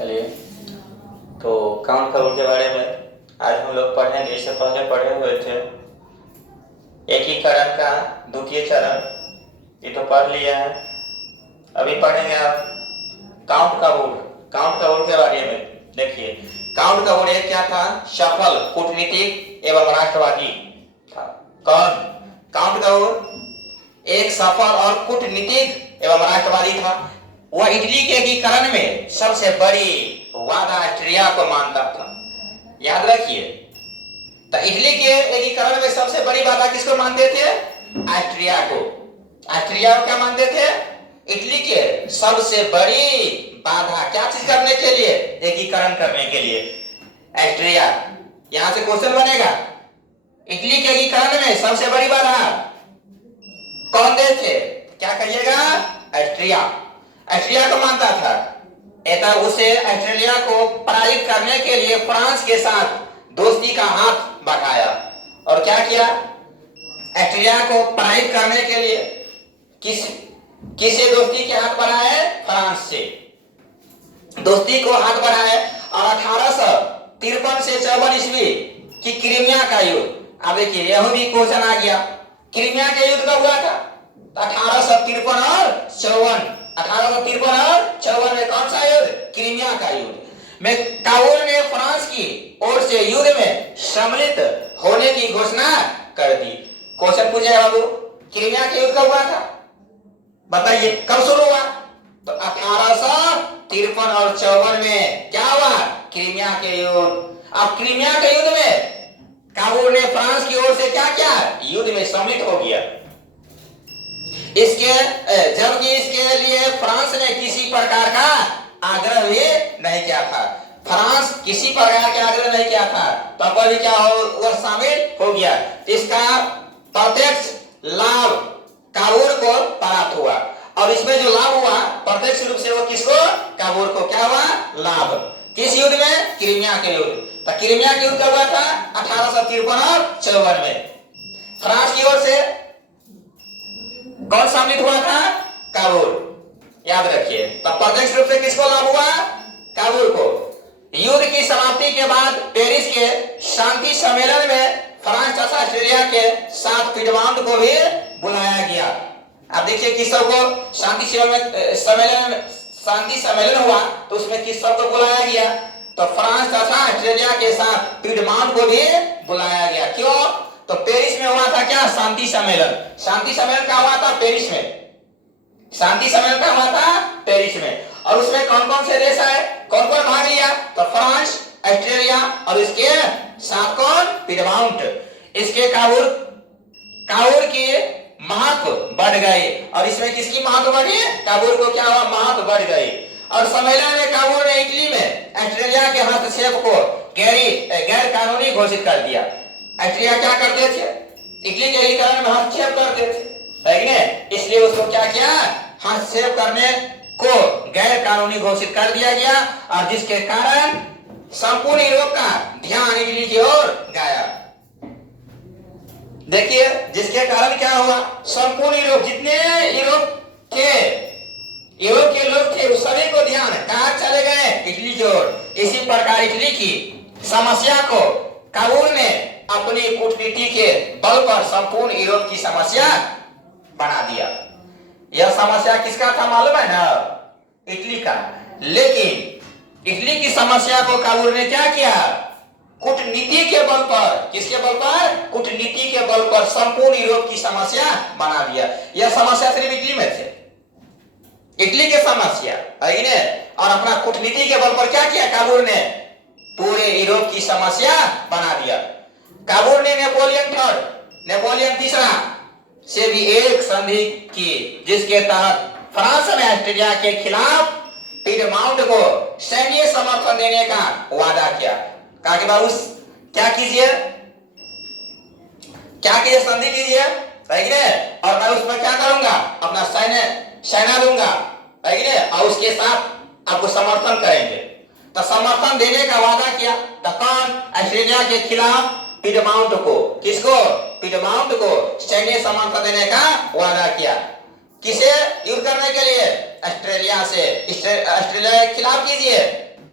चलिए, तो काउंट करोड़ के बारे में आज हम लोग पढ़ेंगे। इससे पहले पढ़े हुए थे एकीकरण का द्वितीय चरण, ये तो पढ़ लिया है। अभी पढ़ेंगे आप काउंट करोड़ के बारे में। देखिए, काउंट करोड़ एक क्या था? सफल कूटनीतिक एवं राष्ट्रवादी था। कौन? काउंट करोड़ एक सफल और कूटनीतिक एवं राष्ट्रवादी था। वह इटली के एकीकरण में सबसे बड़ी वादा ऑस्ट्रिया को मानता था। याद रखिए, तो इटली के एकीकरण में सबसे बड़ी बाधा किसको मानते थे? ऑस्ट्रिया को। ऑस्ट्रिया को क्या मानते थे? इटली के सबसे बड़ी बाधा क्या चीज करने के लिए? एकीकरण करने के लिए ऑस्ट्रिया। यहां से क्वेश्चन बनेगा, इटली के एकीकरण में सबसे बड़ी बाधा कौन देश थे? क्या कहिएगा? ऑस्ट्रिया। ऑस्ट्रिया को मानता था। ऐसा उसे ऑस्ट्रेलिया को पराजित करने के लिए फ्रांस के साथ दोस्ती का हाथ बढ़ाया। और क्या किया? ऑस्ट्रेलिया को पराजित करने के लिए किससे दोस्ती के हाथ बढ़ाए? फ्रांस से दोस्ती को हाथ बढ़ाए। और 1853 से 54 ईस्वी की क्रीमिया का युद्ध। अब देखिए, यह भी क्वेश्चन आ गया, क्रीमिया के युद्ध कब हुआ था? 1853 और 54। 1853 और 54 में कौन सा युद्ध? क्रीमिया का युद्ध में काबुल ने फ्रांस की ओर से युद्ध में सम्मिलित होने की घोषणा कर दी। क्वेश्चन पूछेगा बाबू, क्रीमिया के युद्ध कब हुआ था? बताइए, कब शुरू हुआ? तो 1853 और 54 में क्या हुआ? क्रीमिया के युद्ध। अब क्रीमिया के युद्ध में काबुल ने फ्रांस की ओर से क्या किया? युद्ध में सम्मिलित हो गया। जबकि इसके लिए फ्रांस ने किसी प्रकार का आग्रह भी नहीं किया था। फ्रांस किसी प्रकार का आग्रह नहीं किया था, तो भी क्या हो, वह शामिल हो गया। इसका प्रत्यक्ष लाभ काबुल को प्राप्त हुआ। और इसमें जो लाभ हुआ प्रत्यक्ष रूप से, वो किसको? काबुल को। क्या हुआ? लाभ। किस युद्ध में? क्रीमिया के युद्ध। तो क्रीमिया के युद्ध कब हुआ था? 1853 और 54 में। फ्रांस की ओर से कौन सम्मिलित हुआ था? काबुल। याद रखिए, तो प्रत्यक्ष रूप से किसको लाभ हुआ? काबुल को। युद्ध की समाप्ति के बाद पेरिस के शांति सम्मेलन में फ्रांस तथा ऑस्ट्रेलिया के साथ पिडमाउंट को भी बुलाया गया। अब देखिए, किस सब को शांति सम्मेलन हुआ, तो उसमें किस सब को बुलाया गया? तो फ्रांस तथा ऑस्ट्रेलिया के साथ पिडमाउंट को भी बुलाया गया। क्यों? तो पेरिस में हुआ था क्या? शांति सम्मेलन। शांति सम्मेलन का हुआ था पेरिस में। शांति सम्मेलन का हुआ था पेरिस में। और उसमें कौन कौन से देश आए? कौन कौन भाग लिया? तो फ्रांस, ऑस्ट्रेलिया और इसके साथ कौन? पिडमाउंट। इसके काबुल के महत्व बढ़ गए। और इसमें किसकी महत्व बढ़ी? काबुल को क्या हुआ? महत्व बढ़ गई। और सम्मेलन में काबुल ने इटली में ऑस्ट्रेलिया के हस्तक्षेप को गैर कानूनी घोषित कर दिया। ऑस्ट्रेलिया क्या करते थे? इटली के एकीकरण में हस्तक्षेप करते थे, इसलिए उसको क्या किया? हस्तक्षेप करने को गैर कानूनी घोषित कर दिया गया। और जिसके कारण संपूर्ण यूरोप का ध्यान इटली की ओर गया। देखिए, जिसके कारण क्या हुआ? संपूर्ण यूरोप, जितने यूरोप के लोग थे, उस सभी को ध्यान कहां चले गए? इटली की ओर। इसी प्रकार इटली की समस्या को काबुल ने अपनी कूटनीति के बल पर संपूर्ण यूरोप की समस्या बना दिया। यह समस्या किसका था मालूम है ना? इटली का। लेकिन इटली की समस्या को काबुल ने क्या किया? कूटनीति के बल पर। किसके बल पर? कूटनीति के बल पर संपूर्ण यूरोप की समस्या बना दिया। यह समस्या सिर्फ इटली में थे, इटली के समस्या है। और अपना कूटनीति के बल पर क्या किया? काबुल ने पूरे यूरोप की समस्या बना दिया। काबुल ने नेपोलियन तीसरा से भी एक संधि की, जिसके तहत फ्रांस ने ऑस्ट्रेलिया के खिलाफ पिडमाउंट को सैन्य समर्थन देने का वादा किया। कहा कि बाबू क्या कीजिए, संधि कीजिए, और मैं उसमें क्या करूंगा? अपना सेना दूंगा, और उसके साथ आपको समर्थन करेंगे। तो समर्थन देने का वादा किया। तो कौन? ऑस्ट्रेलिया के खिलाफ पिडमाउंट को। किसको? पिडमाउंट को सैन्य समर्थन देने का वादा किया। किसे युद्ध करने के लिए? ऑस्ट्रेलिया से। ऑस्ट्रेलिया के खिलाफ कीजिए,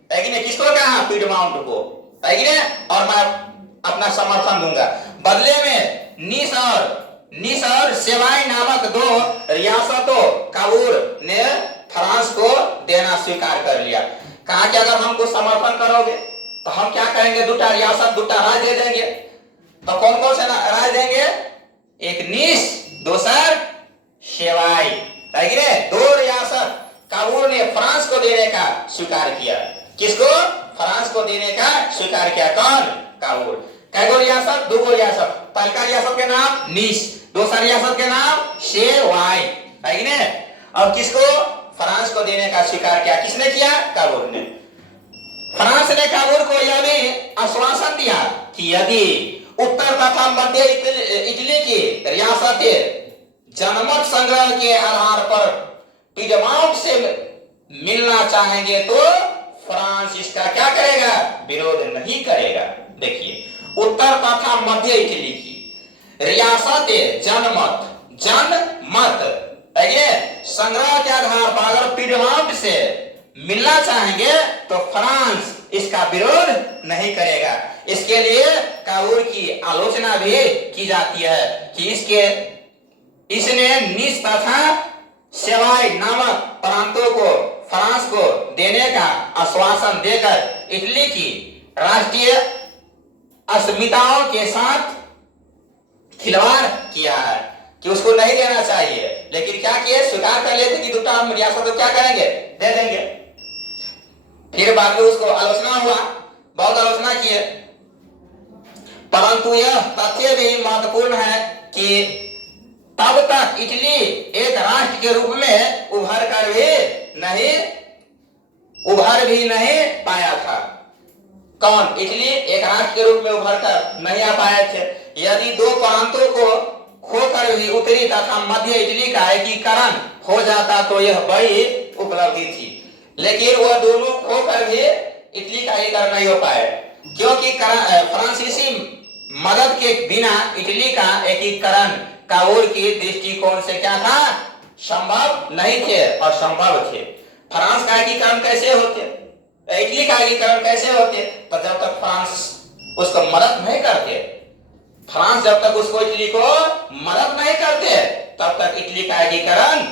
है कि नहीं? किसको कहा? पिडमाउंट को, है कि नहीं? और मैं अपना समर्थन दूंगा। बदले में नीस और सेवाई नामक दो रियासतों काबूल ने फ्रांस को देना स्वीकार कर लिया। कहा कि अगर हमको समर्थन करोगे तो हम क्या करेंगे, दूटा रियासत, दूटा राज दे देंगे। तो कौन कौन से राज देंगे? एक नीस, दूसर सेवाई, है कि नहीं? दो रियासत काबूल ने फ्रांस को देने का स्वीकार किया। किसको? फ्रांस को देने का स्वीकार किया। कौन? काबूल। कैगो रियासत? दो रियासत। पहला रियासत के नाम नीस, दूसरा रियासत के नाम सेवाई, है कि नहीं? अब किसको? फ्रांस को देने का स्वीकार किया। किसने किया? काबूल ने। फ्रांस ने काबूल को यह भी आश्वासन दिया कि यदि उत्तर तथा मध्य इटली की रियासतें जनमत संग्रह के आधार पर पिडमाउंट से मिलना चाहेंगे तो फ्रांस इसका क्या करेगा? विरोध नहीं करेगा। देखिए, उत्तर तथा मध्य इटली की रियासतें जनमत संग्रह के आधार पर अगर पिडमाउंट से मिलना चाहेंगे तो फ्रांस इसका विरोध नहीं करेगा। इसके लिए काबूल की आलोचना भी की जाती है कि इसने नीस तथा सेवाई नामक प्रांतों को फ्रांस को देने का आश्वासन देकर इटली की राष्ट्रीय अस्मिताओं के साथ खिलवाड़ किया है कि उसको नहीं देना चाहिए। लेकिन क्या किए? स्वीकार कर लेते कि दूटा हम रियासत को क्या करेंगे? दे देंगे। फिर बाद में उसको आलोचना हुआ, बहुत आलोचना किए, परंतु यह तथ्य भी महत्वपूर्ण है कि तब तक इटली एक राष्ट्र के रूप में उभर भी नहीं पाया था। कौन? इटली एक राष्ट्र के रूप में उभर कर नहीं आ पाए थे। यदि दो प्रांतों को खोकर भी उत्तरी तथा मध्य इटली का एकीकरण हो जाता तो यह बड़ी उपलब्धि थी। लेकिन वह दोनों खोकर भी इटली का एकीकरण नहीं हो पाए, क्योंकि फ्रांसीसी मदद के बिना इटली का एकीकरण काबूल की दृष्टिकोण से क्या था? संभव नहीं थे, असंभव थे। फ्रांस का एकीकरण कैसे होते? इटली का एकीकरण कैसे होते? तो जब तक फ्रांस उसको मदद नहीं करते, फ्रांस जब तक उसको इटली को मदद नहीं करते, तब तक इटली का एकीकरण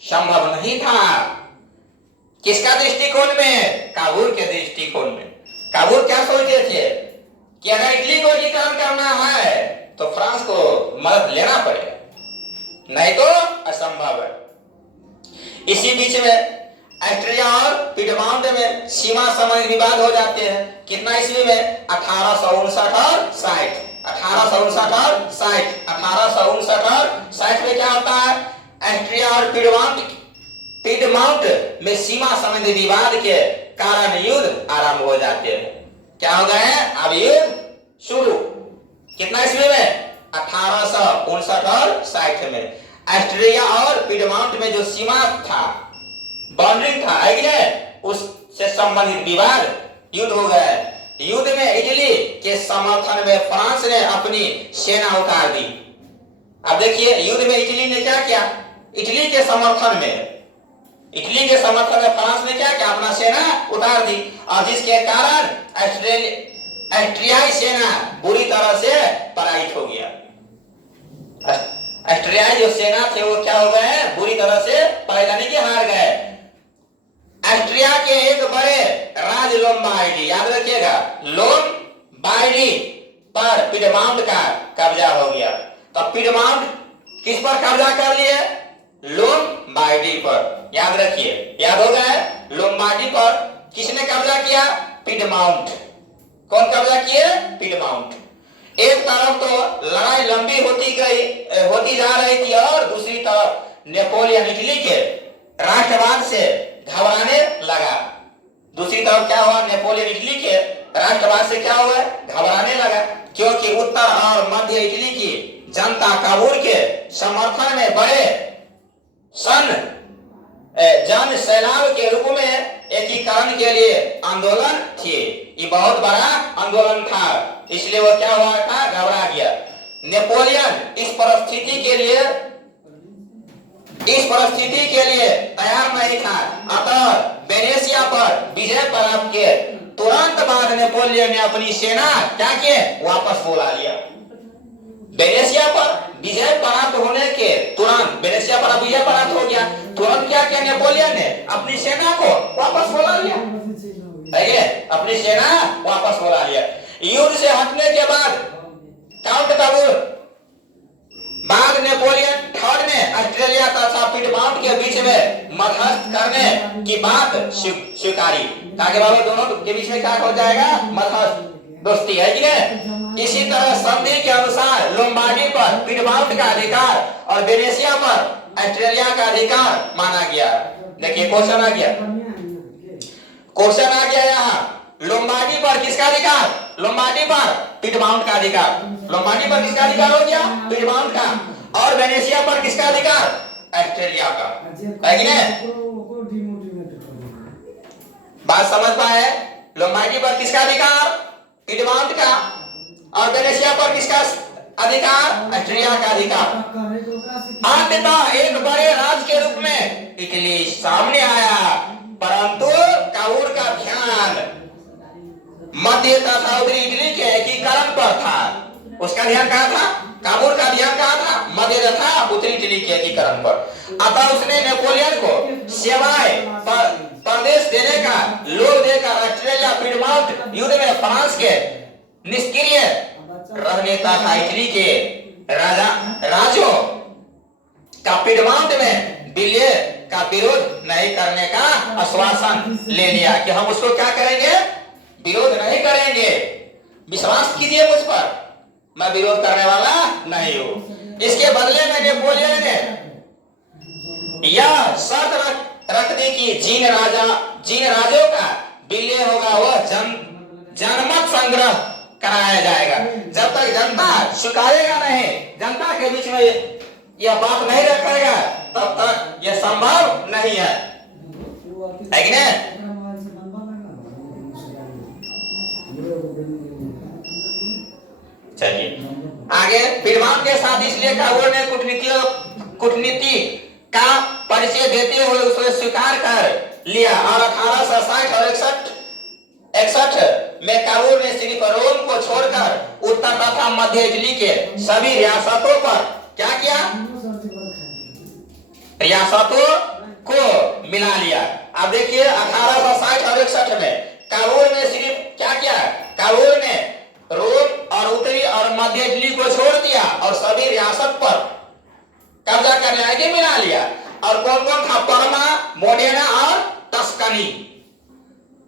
संभव नहीं था। किसका दृष्टिकोण में? काबूल के दृष्टिकोण में। काबूल क्या सोचते थे कि अगर इटली को एकीकरण करना है तो फ्रांस को मदद लेना पड़ेगा, नहीं तो असंभव है। इसी बीच में ऑस्ट्रिया और पिडमाउंट में सीमा संबंधी विवाद हो जाते हैं। कितना ईस्वी में? 1859 और 60। 1859 और 60। 1859 और 60 में क्या होता है? ऑस्ट्रिया और पिडमाउंट में सीमा संबंधी विवाद के कारण युद्ध आरंभ हो जाते हैं। क्या हो गए? अब युद्ध शुरू। कितना ईस्वी में? 1859 और 60 में ऑस्ट्रिया और पिडमाउंट में जो सीमा था, बाउंड्री था, है कि नहीं, उससे संबंधित विवाद युद्ध हो गया। युद्ध में इटली के समर्थन में फ्रांस ने अपनी सेना उतार दी। अब देखिए, युद्ध में इटली ने क्या किया? इटली के समर्थन में फ्रांस ने क्या किया? अपना सेना उतार दी, और जिसके कारण ऑस्ट्रियाई सेना बुरी तरह से पराजित हो गया। ऑस्ट्रियाई जो सेना थे वो क्या हो गए? बुरी तरह से पराजित, के हार गए। ऑस्ट्रिया के एक बड़े राज लोम्बार्डी, याद रखिएगा, लोम्बार्डी पर पिडमाउंट का कब्जा हो गया। तो पिडमाउंट किस पर कब्जा कर लिए? लोम्बार्डी पर। याद रखिए, याद हो गया? लोम्बार्डी पर किसने कब्जा किया? पिडमाउंट। कौन कब्जा किए? पिडमाउंट। एक तरफ तो लड़ाई लंबी होती जा रही थी, और दूसरी तरफ नेपोलियन इटली के राष्ट्रवाद से घबराने लगा। दूसरी तरफ क्या हुआ? नेपोलियन इटली के राष्ट्रवाद से क्या हुआ? घबराने लगा, क्योंकि उत्तर और मध्य इटली की जनता काबूल के समर्थन में बड़े जन सैलाब के रूप में एकीकरण के लिए आंदोलन थे। ये बहुत बड़ा आंदोलन था, इसलिए वो क्या हुआ था? घबरा गया। नेपोलियन इस परिस्थिति के लिए तैयार नहीं था, अतः वेनेसिया पर विजय प्राप्त किए, तुरंत बाद नेपोलियन ने अपनी सेना क्या किए, वापस बुला लिया। वेनेसिया पर विजय प्राप्त होने के तुरंत, वेनेसिया पर विजय प्राप्त हो गया, तुरंत क्या किया नेपोलियन ने, अपनी सेना को वापस बुला लिया, अपनी सेना वापस बुला लिया। युद्ध से हटने के बाद काउंट काबूल बाद नेपोलियन थर्ड ने ऑस्ट्रेलिया तथा पिटमाउंट के बीच में मध्यस्थ करने की बात स्वीकारी, ताकि बाबा दोनों के बीच में क्या हो जाएगा, मध्यस्थ दोस्ती है कि नहीं। इसी तरह संधि के अनुसार लोम्बार्डी पर पिटमाउंट का अधिकार और वेनेसिया पर ऑस्ट्रेलिया का अधिकार माना गया। देखिए क्वेश्चन आ गया, क्वेश्चन आ गया यहाँ, लोम्बार्डी पर किसका अधिकार, लोम्बार्डी पर पिटमाउंट का अधिकार, लोम्बार्डी पर किसका अधिकार हो गया, पिटमाउंट का, और वेनेसिया पर किसका अधिकार, ऑस्ट्रेलिया का, है कि नहीं। बात समझ पाए, लोम्बार्डी पर किसका अधिकार, पिटमाउंट का, और वेनेसिया पर किसका अधिकार, ऑस्ट्रेलिया का अधिकार। अंततः एक बड़े राज्य के रूप में इटली सामने आया, परंतु काबूल का ध्यान मध्य तथा उत्तरी इटली के एकीकरण पर था। उसका ध्यान कहाँ था, काबूल का ध्यान कहाँ था, मध्य तथा उत्तरी इटली के एकीकरण पर। अतः उसने नेपोलियन को सेवाएं प्रदेश देने का लोभ देकर ऑस्ट्रेलिया पिडमाउंट युद्ध में फ्रांस के निष्क्रिय रहने तथा इटली के राजों का पिडमाउंट में विलय का विरोध नहीं करने का आश्वासन ले लिया कि हम उसको क्या करेंगे, विरोध नहीं करेंगे, विश्वास कीजिए मुझ पर, मैं विरोध करने वाला नहीं हूं। इसके बदले में नेपोलियन ने यह शर्त रख दी कि जिन राजों का विलय होगा वह जनमत संग्रह कराया जाएगा। जब तक जनता स्वीकारेगा नहीं, जनता के बीच में यह बात नहीं रखेगा, तब तक यह संभव नहीं है कि नहीं। चलिए आगे, पिडमाउंट के साथ इसलिए काबूल ने कूटनीति का परिचय देते हुए उसे स्वीकार कर लिया और 1860 और 61 में काबूल ने सिर्फ रोम को छोड़कर उत्तर तथा मध्य इटली के सभी रियासतों पर क्या किया, रियासतों को मिला लिया। अब देखिए 1860 और 61 में काबूल ने सिर्फ क्या किया, काबूल ने रोम और उत्तरी और मध्य इटली को छोड़ दिया और सभी रियासत पर कब्जा कर लिया, कि मिला लिया। और कौन कौन था, परमा, मोडेना और टस्कनी।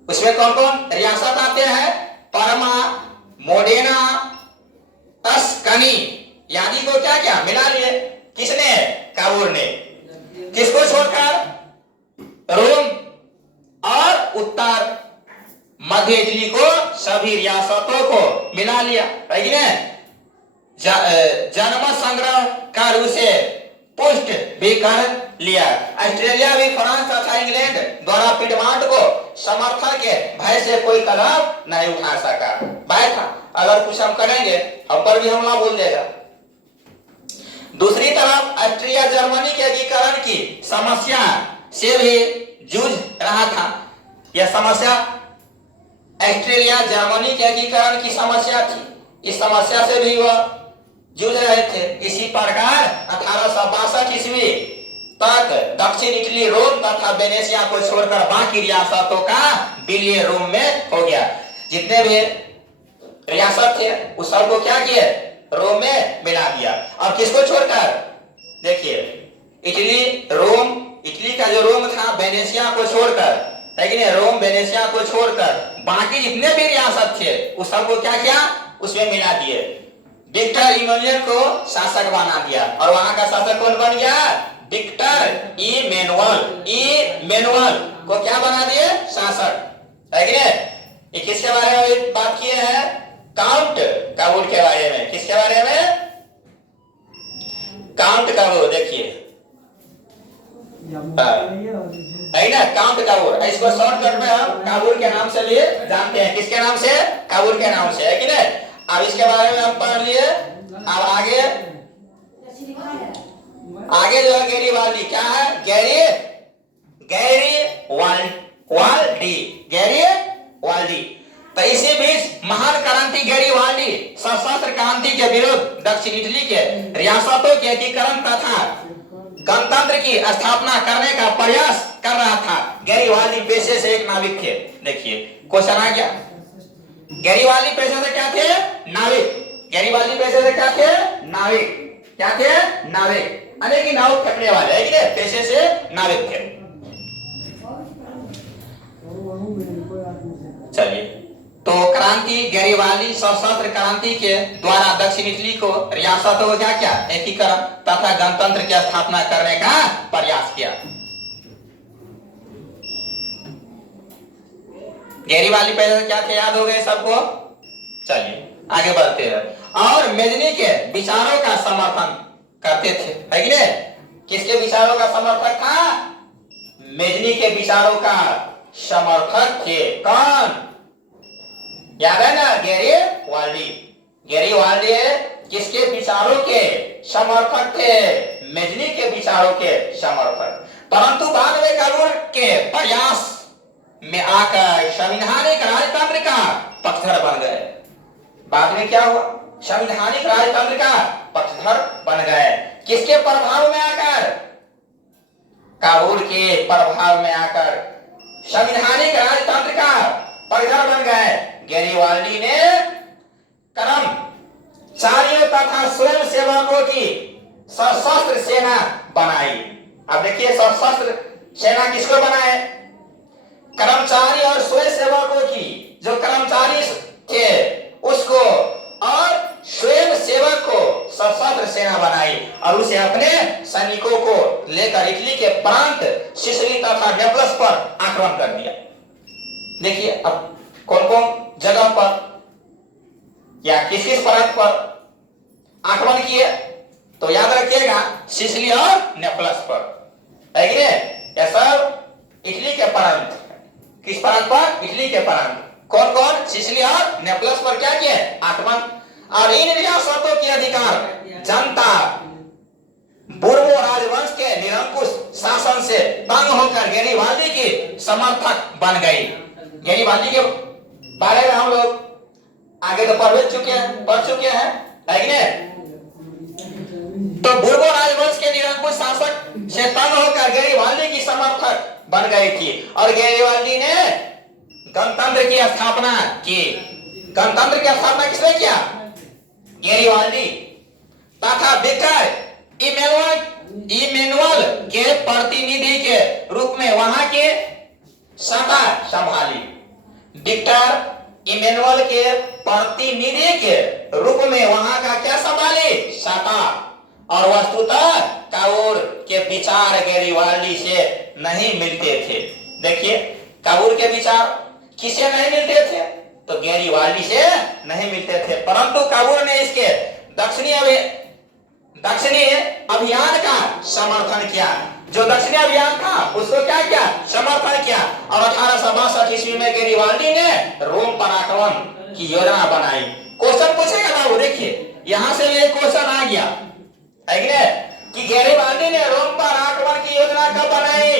उसमें कौन कौन रियासत आते हैं, परमा, मोडेना, टस्कनी, यानी को क्या क्या मिला लिए, किसने, काबूल ने। किसको छोड़कर, रोम और उत्तर मध्य इटली को सभी रियासतों को मिला लिया, है कि नहीं। जनमत संग्रह कर उसे पुष्ट भी कर लिया। ऑस्ट्रेलिया भी फ्रांस तथा इंग्लैंड द्वारा पिडमाउंट को समर्थन के भय से कोई कदम नहीं उठा सका। भय था, अगर कुछ हम करेंगे हम पर भी हमला बोल देगा। दूसरी तरफ ऑस्ट्रिया जर्मनी के एकीकरण की समस्या से भी जूझ रहा था। यह समस्या ऑस्ट्रेलिया जर्मनी के एकीकरण की समस्या थी, इस समस्या से भी वह जूझ रहे थे। इसी प्रकार 1862 ईस्वी तक दक्षिण इटली रोम तथा वेनेसिया को छोड़कर बाकी रियासतों का विलय रोम में हो गया। जितने भी रियासत थे उस सबको क्या किए, रोम में मिला दिया। और किसको छोड़कर, देखिए इटली, रोम, इटली का जो रोम था वेनेसिया को छोड़कर, है कि नहीं, रोम वेनेसिया को छोड़कर बाकी जितने भी रियासत थे उस सबको क्या किया, उसमें मिला दिए। विक्टर इमैनुअल को शासक बना दिया और वहां का शासक कौन बन गया, विक्टर इमैनुअल को क्या बना दिए, शासक, है कि नहीं। ये किसके बारे में बात किए हैं, काउंट काबूल के बारे में। किसके बारे में, काउंट काबूल। देखिए है ना, काउंट काबूल, इसको शॉर्टकट में हम काबूल के नाम से लिए जानते हैं। किसके नाम से, काबूल के नाम से, है कि नहीं। अब इसके बारे में हम पढ़ लिए। अब आगे जो है गैरी वाली, क्या है, गैरी सशस्त्र क्रांति के विरुद्ध दक्षिण इटली के रियासतों के एकीकरण तथा गणतंत्र की स्थापना करने का प्रयास कर रहा था। गैरीवाल्दी पेशे से एक नाविक थे। देखिए क्वेश्चन आ गया, गैरीवाल्दी पेशे से क्या थे? नाविक। गैरीवाल्दी पेशे से क्या थे? नाविक। क्या थे? नाविक। अनेक नाव फेंकने वाले है कि पेशे से नाविक थे। चलिए, तो क्रांति गैरीवाल्दी सशस्त्र क्रांति के द्वारा दक्षिण इटली को रियासत हो गया क्या एकीकरण तथा गणतंत्र की स्थापना करने का प्रयास किया। गैरीवाल्दी पहले क्या थे, याद हो गए सबको? चलिए आगे बढ़ते हैं। और मेजनी के विचारों का समर्थन करते थे, है कि नहीं? किसके विचारों का समर्थक था? मेजनी के विचारों का समर्थक थे। कौन? याद है ना? गैरीवाल्दी। गैरीवाल्दी किसके विचारों के समर्थक थे? मेजनी के विचारों के समर्थक। परंतु बाद में कानून के प्रयास में आकर संवैधानिक राजतंत्र का पक्षधर बन गए। बाद में क्या हुआ? संवैधानिक राजतंत्र का पक्षधर बन गए। किसके प्रभाव में आकर? कानून के प्रभाव में आकर संवैधानिक राजतंत्र का पक्षधर बन गए। गैरीवाल्दी ने कर्मचारियों तथा स्वयं सेवकों की सशस्त्र सेना बनाई। अब देखिए सशस्त्र सेना किसको बनाए? कर्मचारी और स्वयं सेवकों की। जो कर्मचारी थे उसको और स्वयं सेवक को सशस्त्र सेना बनाई और उसे अपने सैनिकों को लेकर इटली के प्रांत सिसिली तथा नेपल्स पर आक्रमण कर दिया। देखिए अब कौन कौन जगह पर या किस किस प्रांत पर आक्रमण किए, तो याद रखिएगा सिसिली और नेपल्स पर, है कि नहीं? यह सब इटली के प्रांत। किस प्रांत पर? इटली के प्रांत। कौन कौन? सिसिली और नेपल्स पर क्या किए? आक्रमण। और इन रियासतों के अधिकार जनता बुर्बो राजवंश के निरंकुश शासन से तंग होकर गैरीवाल्दी की समर्थक बन गई। गैरीवाल्दी के बारे में हम लोग आगे तो पढ़ चुके हैं, है कि नहीं? तो बुर्बो राजवंश के निरंकुश शासक से तंग होकर गैरीवाल्दी की समर्थक बन गई थी और गैरीवाल्दी ने गणतंत्र की स्थापना की। गणतंत्र की स्थापना किसने किया? गैरीवाल्दी तथा विक्टर इमैनुअल के प्रतिनिधि के रूप में वहां के सत्ता संभाली। विक्टर इमैनुअल के प्रतिनिधि के रूप में वहां का क्या संभाली? सत्ता। और वस्तुतः काबूल के विचार गैरीवाल्दी से नहीं मिलते थे। देखिए काबूल के विचार किसे नहीं मिलते थे? तो गैरीवाल्दी से नहीं मिलते थे। परंतु काबूल ने इसके दक्षिणी अभियान का समर्थन किया। जो दक्षिणी अभियान था उसको क्या किया? समर्थन किया। और 1862 ईस्वी में गैरीवाल्दी ने रोम पर आक्रमण की योजना बनाई। क्वेश्चन पूछेगा बाबू, देखिए यहां से भी एक क्वेश्चन आ गया, है कि नहीं? कि गैरीवाल्दी ने रोम पर आक्रमण की योजना कब बनाई?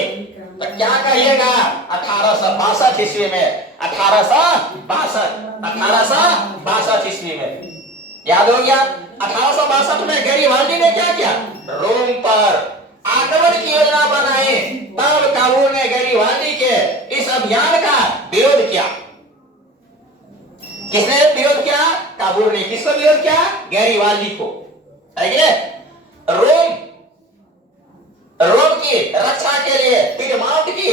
तो क्या कहिएगा? 1862 ईस्वी में। 1862 ईस्वी में। याद हो गया? 1862 में गैरीवाल्दी ने क्या किया? रोम पर आक्रमण की योजना बनाई। तब काबूल ने गैरीवाल्दी के इस अभियान का विरोध किया। किसने विरोध किया? काबूल ने। किसको विरोध किया? गैरीवाल्दी को, है कि नहीं? रोम की रक्षा के लिए पिडमाउंट की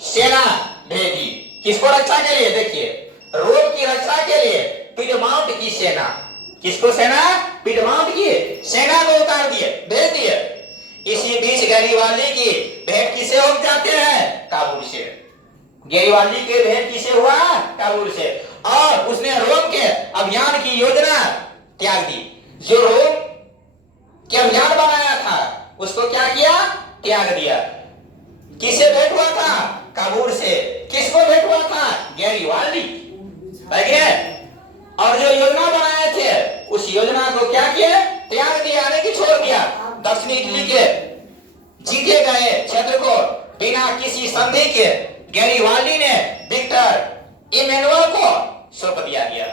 सेना भेजी। किसको रक्षा के लिए? देखिए रोम की रक्षा के लिए पिडमाउंट की सेना। किसको सेना? पिडमाउंट की सेना को उतार दिए, भेज दिए। इसी बीच गैरीवाल्दी की भेंट किसे हो जाते हैं? काबूल से। गैरीवाल्दी के भेंट किसे हुआ? काबूल से। और उसने रोम के अभियान की योजना त्याग दी। जो रोम के अभियान बनाया था उसको क्या किया? त्याग दिया। किसे भेंट हुआ था? काबूल से। किसको भेंट हुआ था? गैरीवाल्दी, है कि नहीं? और जो योजना बनाए थे उस योजना को क्या किया? त्याग दिया, यानी कि छोड़ दिया। दक्षिणी इटली के जीते गए क्षेत्र को बिना किसी संधि के गैरीवाल्दी ने विक्टर इमैनुअल को सौंप दिया गया।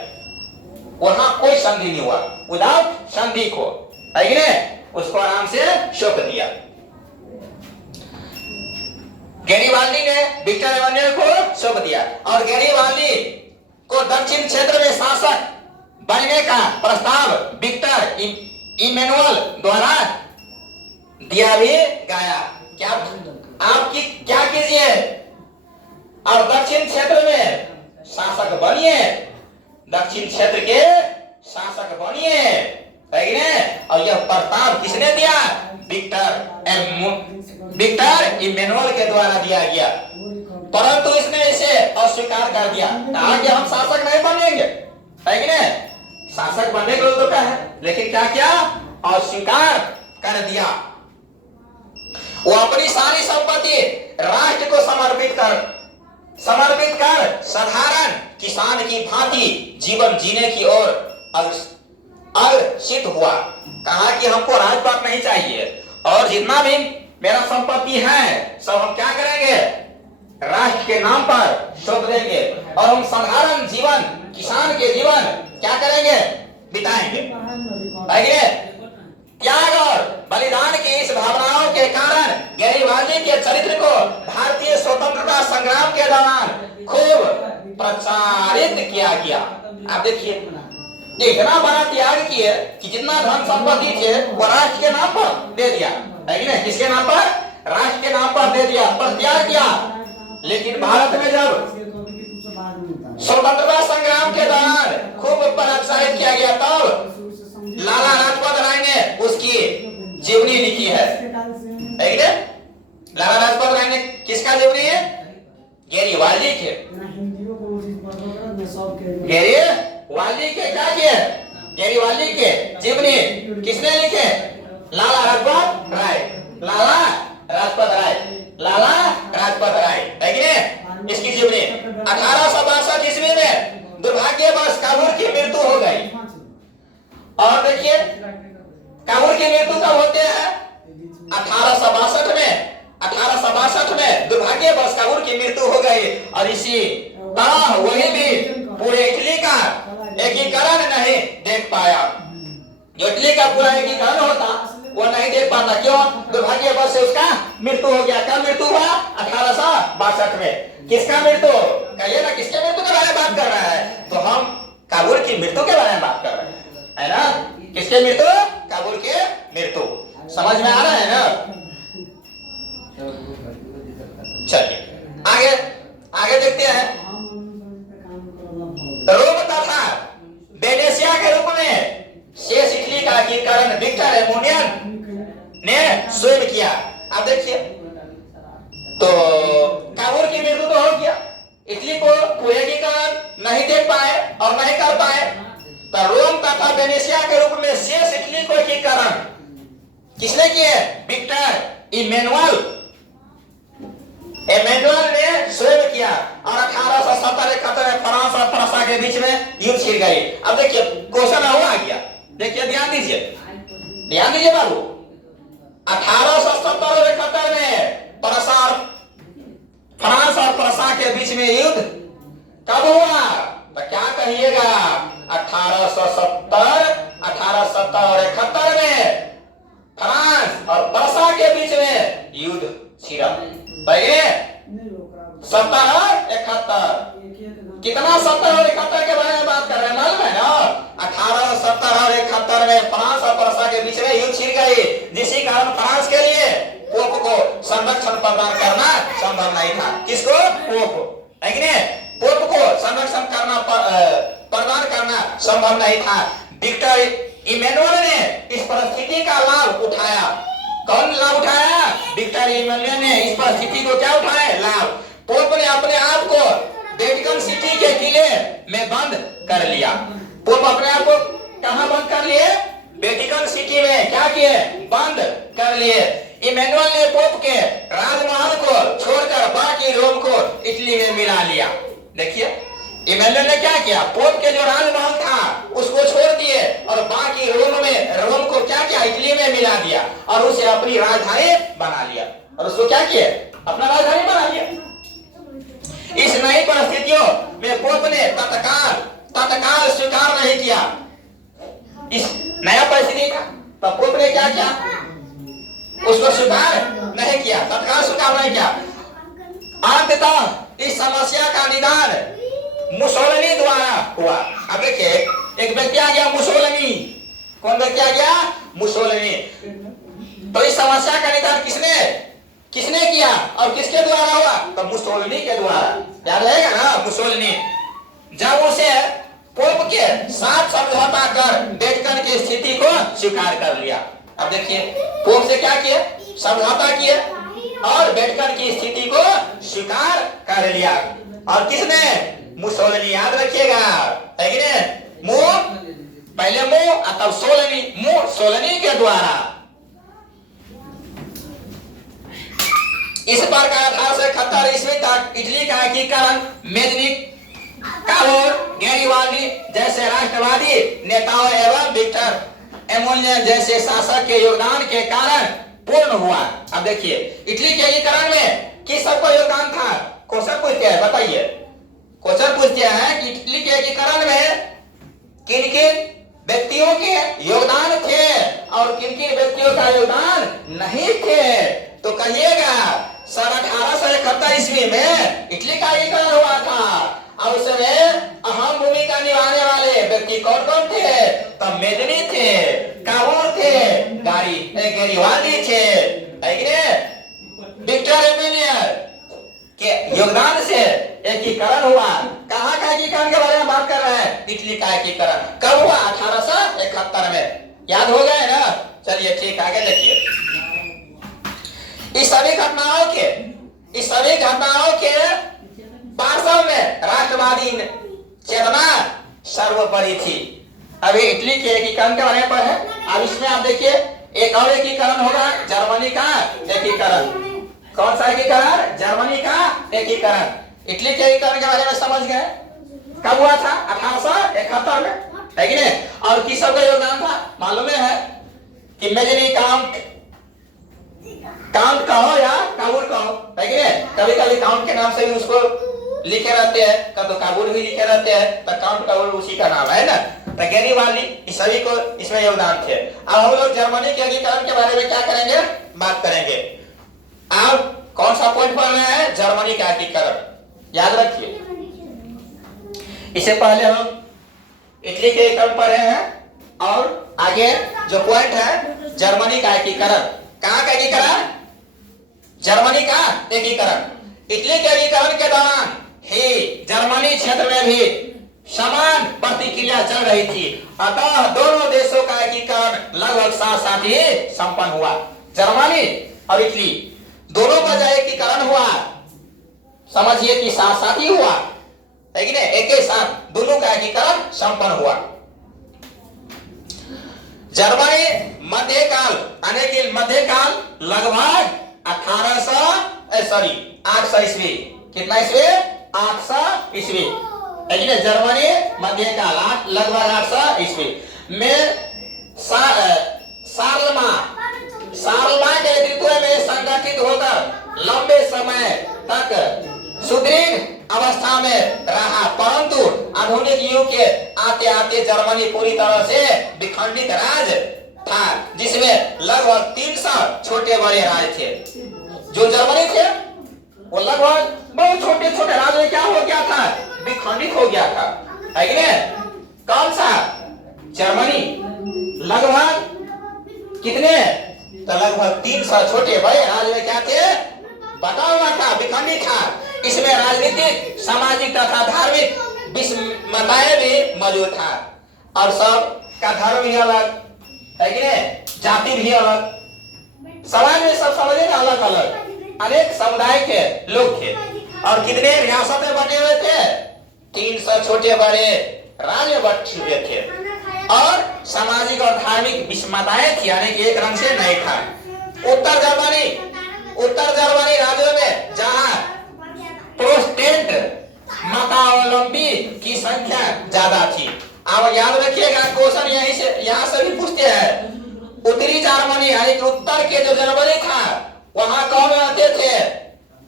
वहां कोई संधि नहीं हुआ, विदाउट संधि को, है कि नहीं, उसको आराम से सौंप दिया। गैरिबाल्दी ने विक्टर एमानुएल को सौंप दिया और गैरिबाल्दी को दक्षिण क्षेत्र में शासक बनने का प्रस्ताव विक्टर इमैनुअल द्वारा दिया भी गया। क्या आपकी क्या कीजिए और दक्षिण क्षेत्र में शासक बनिए, दक्षिण क्षेत्र के शासक बनिए, है कि नहीं। और यह प्रस्ताव किसने दिया? विक्टर इमैनुअल के द्वारा दिया गया, परंतु इसने इसे अस्वीकार कर दिया, कहा कि हम शासक नहीं बनेंगे, है कि नहीं। शासक बनने के लिए तो है, लेकिन क्या किया? अस्वीकार कर दिया। वो अपनी सारी संपत्ति राष्ट्र को समर्पित कर साधारण किसान की भांति जीवन जीने की ओर अग्रसित हुआ। कहा कि हमको राजपाट नहीं चाहिए और जितना भी मेरा संपत्ति है सब हम क्या करेंगे? राष्ट्र के नाम पर सौंप देंगे और हम साधारण जीवन, किसान के जीवन क्या करेंगे? बिताएंगे। त्याग और बलिदान की इस भावनाओं के कारण गैरिबाल्दी के चरित्र को भारतीय स्वतंत्रता संग्राम के दौरान खूब प्रचारित किया गया। आप देखिए, इतना बड़ा त्याग किए कि जितना धन संपत्ति थे वो राष्ट्र के नाम पर दे दिया, है कि नहीं। किसके नाम पर? राष्ट्र के नाम पर दे दिया, पर त्याग किया। लेकिन भारत में जब स्वतंत्रता संग्राम के दौरान खूब प्रोत्साहित किया गया, तब लाला लाजपत राय ने उसकी जीवनी लिखी है, लाला लाजपत राय ने किसका जीवनी है? गैरिबाल्दी के। गैरिबाल्दी के क्या किए? गैरिबाल्दी के जीवनी किसने लिखे? लाला लाजपत राय, लाला लाजपत राय, लाला लाजपत राय, है कि नहीं। इसकी जीवनी 1862 ईस्वी में दुर्भाग्यवश काबूल की मृत्यु हो गई। और देखिए काबूल की मृत्यु कब होते हैं? 1862 में दुर्भाग्यवश काबूल की मृत्यु हो गई। और इसी तरह वही भी पूरे इटली का एकीकरण नहीं देख पाया। जो इटली का पूरा एकीकरण होता वो नहीं देख पाता। क्यों? दुर्भाग्यवश से उसका मृत्यु हो गया। कब मृत्यु हुआ? 1862 में। किसका मृत्यु? कहिए ना, किसके मृत्यु के बारे में बात कर रहा है? तो हम काबूल की मृत्यु के बारे में बात कर रहे हैं, है ना। किसके मृत्यु? काबूल के मृत्यु। समझ में आ रहा है ना। चलिए आगे देखते हैं। रोम तथा वेनेशिया के रूप में शेष इटली का एकीकरण विक्टर एमानुएल ने स्वयं किया। अब देखिए, तो काबूल की मृत्यु तो हो गया, इटली को एकीकरण नहीं देख पाए और नहीं कर पाए। तो रोम तथा वेनेशिया के रूप में शेष इटली को एकीकरण किसने किए? विक्टर इमैनुअल ने स्वयं किया। और 1870-71 में फ्रांस और प्रसा के बीच में युद्ध छिड़ गई। अब देखिए क्वेश्चन हुआ गया, देखिए ध्यान दीजिए बाबू। 1870 और 71 में फ्रांस और प्रसा के बीच में युद्ध कब हुआ? तो क्या कहिएगा? 1870 और 71 में फ्रांस और प्रसा के बीच में युद्ध छिड़ा। 70 और 71, कितना 70 और 71 के बारे में बात कर रहे हैं मालूम है ना। 1870 और 71 में फ्रांस और प्रसा के बीच में युद्ध छिड़ गई, जिसके कारण फ्रांस के लिए पोप को संरक्षण प्रदान करना संभव नहीं था। किसको? पोप, है कि नहीं। पोप को संरक्षण करना प्रदान करना संभव नहीं था। विक्टर इमैनुएल ने इस परिस्थिति का लाभ उठाया। कौन लाभ उठाया? विक्टर इमैनुएल ने इस परिस्थिति को क्या उठाया? लाभ। पोप ने अपने आप को वेटिकन सिटी के किले में बंद कर लिया। पोप अपने आप को कहां बंद कर लिए? वेटिकन सिटी में क्या किए? बंद कर लिए। इमैनुएल ने पोप के राजमहल को छोड़कर बाकी रोम को इटली में मिला लिया। देखिए इमैनुएल ने क्या किया? पोप के जो राजमहल था उसको छोड़ दिए और बाकी रोम को क्या किया? इटली में मिला दिया और उसे अपनी राजधानी बना लिया। और उसको क्या किया? अपना राजधानी बना लिया। इस नई परिस्थितियों में पोप ने तत्काल स्वीकार नहीं किया इस नया परिस्थिति का, तब पोप ने क्या किया, उसको स्वीकार नहीं किया, तत्काल स्वीकार नहीं किया। अंततः इस समस्या का निदान मुसोलिनी द्वारा हुआ। अब देखिए एक व्यक्ति आ गया मुसोलिनी, कौन व्यक्ति आ गया, मुसोलिनी। तो इस समस्या का निदान किसने किया और किसके द्वारा हुआ, तो मुसोलिनी के द्वारा। याद रहेगा ना, मुसोलिनी जब उसे पोप के साथ समझौता कर वेटिकन की स्थिति को स्वीकार कर लिया। अब देखिए पोप से क्या किए, समझौता किए और वेटिकन की स्थिति को स्वीकार कर लिया। और किसने, मुसोलिनी। याद रखिएगा, है कि नहीं, पहले तब सोलिनी, मुसोलिनी के द्वारा। इस प्रकार 1871 ईस्वी तक इटली का एकीकरण मेजनिक, काबोर, गैरिबाल्डी जैसे राष्ट्रवादी नेताओं एवं विक्टर एमोलियन जैसे शासक के योगदान के कारण पूर्ण हुआ। अब देखिए इटली के एकीकरण में किस सबका योगदान था, क्वेश्चन पूछते हैं, बताइए, क्वेश्चन पूछते हैं कि इटली के एकीकरण में किन किन व्यक्तियों के योगदान थे और किन किन व्यक्तियों का योगदान नहीं थे। तो कहिएगा सन 1871 ईस्वी में इटली का एकीकरण हुआ था और उसमें अहम भूमिका निभाने वाले व्यक्ति कौन कौन थे, तब मेजनी थे, काबूर थे, गैरिबाल्डी थे, विक्टर एमोलियर के योगदान से एकीकरण हुआ। कहाँ का एकीकरण के बारे में बात कर रहे हैं, इटली का एकीकरण कब हुआ, 1871 में। याद हो गए ना, चलिए ठीक, आगे देखिए। इस सभी घटनाओं के पार्श्व में राष्ट्रवादी चेतना सर्वोपरि थी। अभी इटली के एकीकरण के बारे में पढ़े, अब इसमें आप देखिए एक और एकीकरण होगा, जर्मनी का एकीकरण। कौन सा एकीकरण, जर्मनी का एकीकरण। इटली के एकीकरण के बारे में समझ गए, कब हुआ था, 1871 में, है कि नहीं। और किस सबका योगदान था, मालूम है कि मेजनी काउंट कहो या काबूल कहो, है कि नहीं। कभी कभी काउंट के नाम से भी उसको लिखे रहते हैं, कभी तो काबूल भी लिखे रहते हैं, तो काउंट काबूल उसी का नाम है ना। तो गैरिबाल्डी इस सभी को इसमें योगदान थे। अब हम लोग जर्मनी के एकीकरण के बारे में क्या करेंगे, बात करेंगे। आप कौन सा पॉइंट पढ़ रहे हैं, जर्मनी का एकीकरण, याद रखिए। इससे पहले हम इटली के एकीकरण पढ़े हैं और आगे जो पॉइंट है जर्मनी का एकीकरण। कहाँ का एकीकरण, जर्मनी का एकीकरण। इटली के एकीकरण के दौरान ही जर्मनी क्षेत्र में भी समान प्रतिक्रिया चल रही थी, अतः दोनों देशों का एकीकरण लगभग साथ साथ ही संपन्न हुआ। जर्मनी और इटली दोनों का जो एकीकरण हुआ, समझिए कि साथ साथ ही हुआ, है कि नहीं, एक ही साथ दोनों का एकीकरण संपन्न हुआ। जर्मनी मध्यकाल लगभग 800 ईस्वी, कितना ईस्वी, 800 ईस्वी, जर्मनी मध्यकाल लगभग 800 ईस्वी में सार्लमा के नेतृत्व में संगठित होकर लंबे समय तक सुदृढ़ अवस्था में रहा, परंतु आधुनिक युग के आते आते जर्मनी पूरी तरह से विखंडित राज्य था, जिसमें लगभग 300 छोटे बड़े राज्य थे। जो जर्मनी थे वो लगभग बहुत छोटे छोटे राज्य क्या हो गया था, विखंडित हो गया था, है कि नहीं। कौन सा, जर्मनी लगभग कितने, तो लगभग 300 छोटे बड़े राज्य क्या थे, बटा हुआ था, विखंडित था। इसमें राजनीतिक, सामाजिक तथा धार्मिक विषमताएं भी मौजूद था और सब का धर्म भी अलग, है कि नहीं, जाति भी अलग, समाज में सब समझे ना अलग अलग अनेक समुदाय के लोग थे। और कितने रियासतें बने हुए थे, 300 छोटे बड़े राज्य बट चुके थे और सामाजिक और धार्मिक विषमताएं थी, यानी कि एक रंग से नहीं था। उत्तर जर्मनी राज्यों में जहां प्रोटेस्टेंट मतावलंबी की संख्या ज्यादा थी। अब याद रखिएगा, क्वेश्चन यहाँ से भी पूछते हैं। उत्तरी जर्मनी यानी कि उत्तर के जो जर्मनी था वहां कौन रहते थे,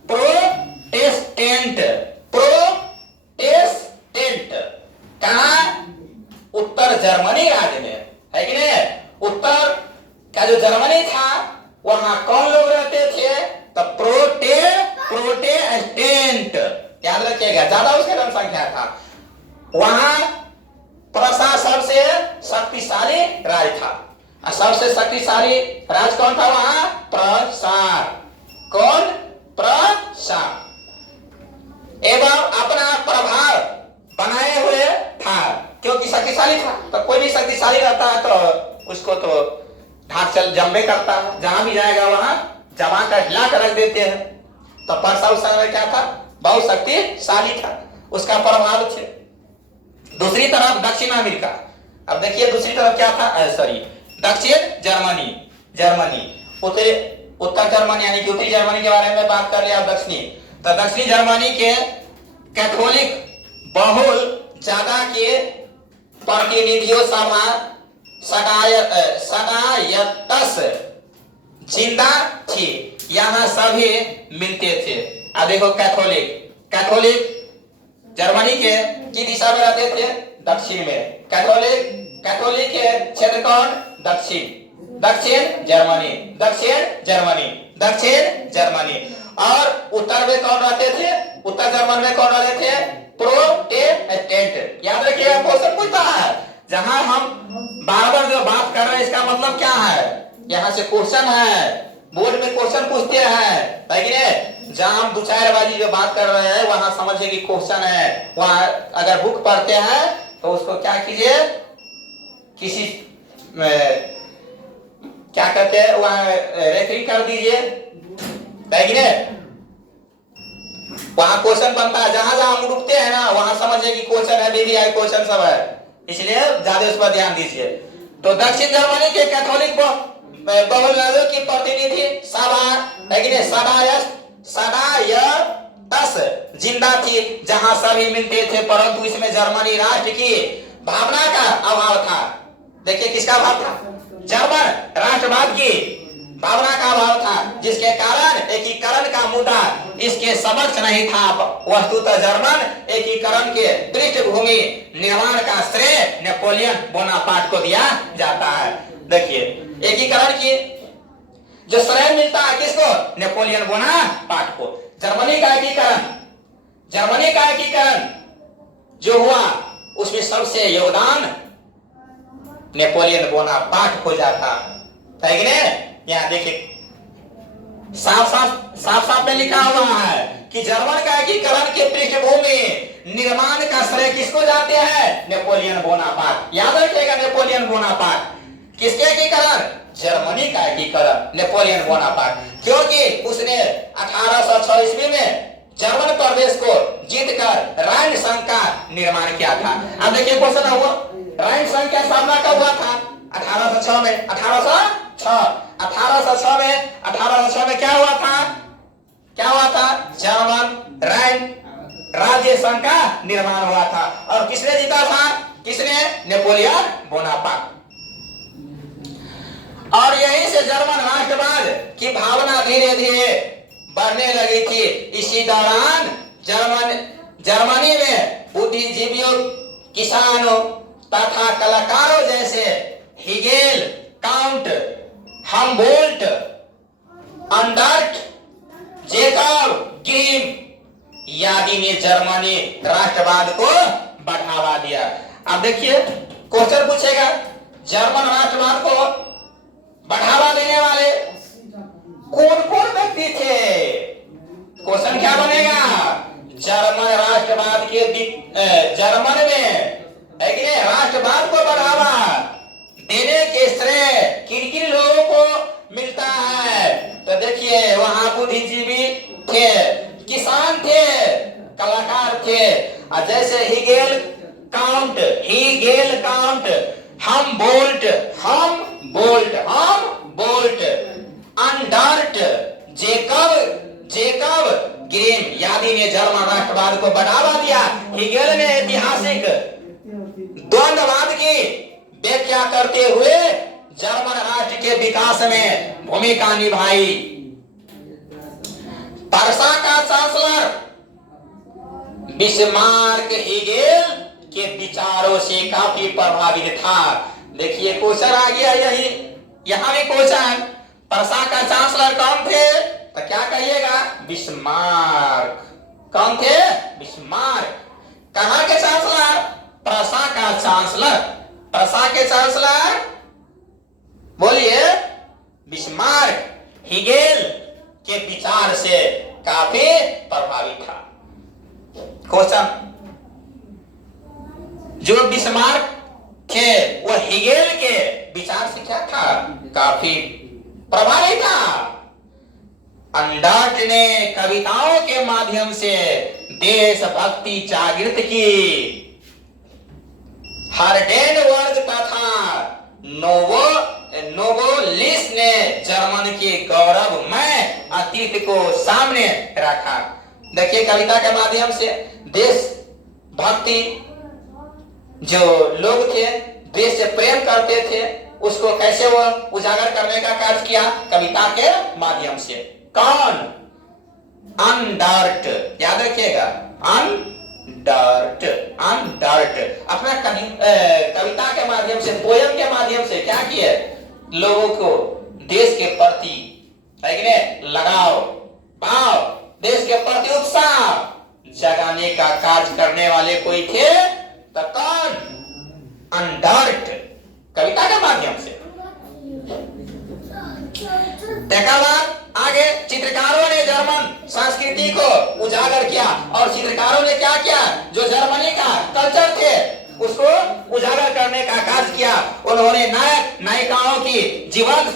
प्रोटेस्टेंट। कहा वहां कौन लोग रहते थे? तो प्रोटेस्टेंट, याद रखिएगा, ज्यादा उसका जनसंख्या था। वहां प्रसा सबसे शक्तिशाली राज था। सबसे शक्तिशाली राज कौन था वहां? प्रसार। कौन? प्रसार। एवं अपना प्रभाव बनाए हुए था, क्योंकि शक्तिशाली था। तो कोई भी शक्तिशाली रहता है तो उसको तो ढाक चल जम्बे करता है, जहां भी जाएगा वहां जमा कर हिला कर रख देते हैं। तो परसा उस समय क्या था? बहुत शक्तिशाली था, उसका प्रभाव थे। दूसरी तरफ दक्षिण अमेरिका। अब देखिए दूसरी तरफ क्या था? सॉरी, दक्षिण जर्मनी, उत्तर जर्मनी यानी कि उत्तरी जर्मनी के बारे में बात कर लिया। दक्षिणी, तो दक्षिणी जर्मनी के कैथोलिक बहुल ज्यादा के प्रतिनिधियों सभा सगायतस जिंदा थी, यहाँ सभी मिलते थे। अब देखो कैथोलिक जर्मनी के की दिशा में रहते थे? दक्षिण में। कैथोलिक के क्षेत्र कौन? दक्षिण जर्मनी। और उत्तर में कौन रहते थे? उत्तर जर्मन में कौन रहते थे? प्रोटेस्टेंट। याद रखिएगा, क्वेश्चन पूछता है। जहां हम बार जो बात कर रहे हैं इसका मतलब क्या है? यहाँ से क्वेश्चन है, बोर्ड में क्वेश्चन पूछते हैं, लेकिन जहां हम दो चार बाजी जो बात कर रहे हैं वहां समझिए कि क्वेश्चन है। वहां अगर बुक पढ़ते हैं तो उसको क्या कीजिए, किसी क्या कहते हैं वहां रेफरी कर दीजिए, वहां क्वेश्चन बनता है। जहां जहां हम रुकते हैं ना वहां समझिए कि क्वेश्चन है, बीबीआई क्वेश्चन सब है, इसलिए ज्यादा उस पर ध्यान दीजिए। तो दक्षिण जर्मनी के कैथोलिक बहुल राज्यों की प्रतिनिधि सदायतस जिंदा थी, जहां सभी मिलते थे, परंतु इसमें जर्मनी राष्ट्र की भावना का अभाव था। देखिए किसका अभाव था? जर्मन राष्ट्रवाद की भावना का अभाव था, जिसके कारण एकीकरण का मुद्दा इसके समक्ष नहीं था। वस्तुतः जर्मन एकीकरण के पृष्ठभूमि निर्माण का श्रेय नेपोलियन बोनापार्ट को दिया जाता है। देखिए एकीकरण की जो श्रेय मिलता है किसको? नेपोलियन बोनापार्ट को। जर्मनी का एकीकरण जो हुआ उसमें सबसे योगदान नेपोलियन बोनापार्ट हो जाता है कि यहाँ देखिए साफ में लिखा हुआ है कि जर्मन का एकीकरण के पृष्ठभूमि निर्माण का श्रेय किसको जाते हैं? Napoleon Bonaparte. याद रखिएगा, नेपोलियन बोनापार्ट। किसके एकीकरण? जर्मनी का एकीकरण, नेपोलियन बोनापार्ट। क्योंकि उसने 1806 ईस्वी में जर्मन प्रदेश को जीतकर राइन संघ का निर्माण किया था। अब देखिए क्वेश्चन हुआ, राइन संघ की स्थापना कब हुआ था? 1806 में। 1806 में क्या हुआ था? जर्मन राइन राज्य संघ का निर्माण हुआ था। और किसने जीता था? Napoleon Bonaparte. और यहीं से जर्मन राष्ट्रवाद की भावना धीरे धीरे बढ़ने लगी थी। इसी दौरान जर्मनी में बुद्धिजीवियों, किसानों तथा कलाकारों जैसे हिगेल, काउंट, हमबोल्ट, अंडर्ट, जेकब ग्रीम आदि ने जर्मनी राष्ट्रवाद को बढ़ावा दिया। अब देखिए क्वेश्चन पूछेगा, जर्मन राष्ट्रवाद को बढ़ावा देने वाले कौन कौन व्यक्ति थे? क्वेश्चन क्या बनेगा? जर्मन राष्ट्रवाद के जर्मन में है कि नहीं, राष्ट्रवाद को बढ़ावा देने के श्रेय किन किन लोगों को मिलता है? तो देखिए वहां बुद्धिजीवी थे, किसान थे, कलाकार थे। और जैसे हिगेल काउंट, हमबोल्ट, अंडर्ट, जेकब ग्रीम आदि ने जर्मन राष्ट्रवाद को बढ़ावा दिया। हिगेल ने ऐतिहासिक द्वंद्ववाद की व्याख्या करते हुए जर्मन राष्ट्र के विकास में भूमिका निभाई। परसा का चांसलर बिस्मार्क हिगेल के विचारों से काफी प्रभावित था। देखिए क्वेश्चन आ गया, यही यहां भी क्वेश्चन, प्रसा का चांसलर कौन थे? तो क्या कहिएगा? बिस्मार्क। कौन थे? बिस्मार्क। कहां के चांसलर? प्रसा का चांसलर। प्रसा के चांसलर बोलिए बिस्मार्क। हिगेल के विचार से काफी प्रभावित था। क्वेश्चन, जो बिस्मार्क थे वो हिगेल के विचार से क्या था? काफी प्रभावित था। अंडार्ट ने कविताओं के माध्यम से देशभक्ति जागृत की। हर्डेनबर्ग तथा नोबोलिस ने जर्मन के गौरवमय अतीत को सामने रखा। देखिए, कविता के माध्यम से देशभक्ति, जो लोग थे देश से प्रेम करते थे, उसको कैसे वो उजागर करने का कार्य किया? कविता के माध्यम से। कौन? अंडार्ट। याद रखिएगा, अंडार्ट। अंडार्ट अपना कविता के माध्यम से, पोयम के माध्यम से क्या किए? लोगों को देश के प्रति लगाव, भाव, देश के प्रति उत्साह जगाने का कार्य करने वाले कोई थे तो कौन? अंडार्ट। कविता के माध्यम से। देखा बात आगे, चित्रकारों ने जर्मन संस्कृति को उजागर किया और चित्रकारों ने क्या किया? जो जर्मनी का कल्चर थे उसको उजागर करने का कार्य किया। उन्होंने नायक नायिकाओं की जीवंत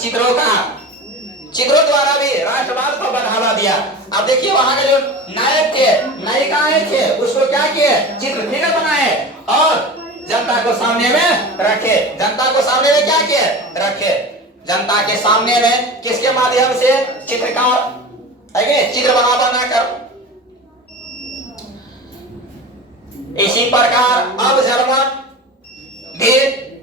चित्रों द्वारा भी राष्ट्रवाद को बढ़ावा दिया। अब देखिए, वहां के जो नायक थे, नायिकाएं थे, उसको क्या किए? चित्र फिगर बनाए और जनता को सामने में रखे। जनता को सामने में क्या किए? रखे। जनता के सामने में किसके माध्यम से? चित्रकार चित्र बना कर। इसी प्रकार अब जर्मन भी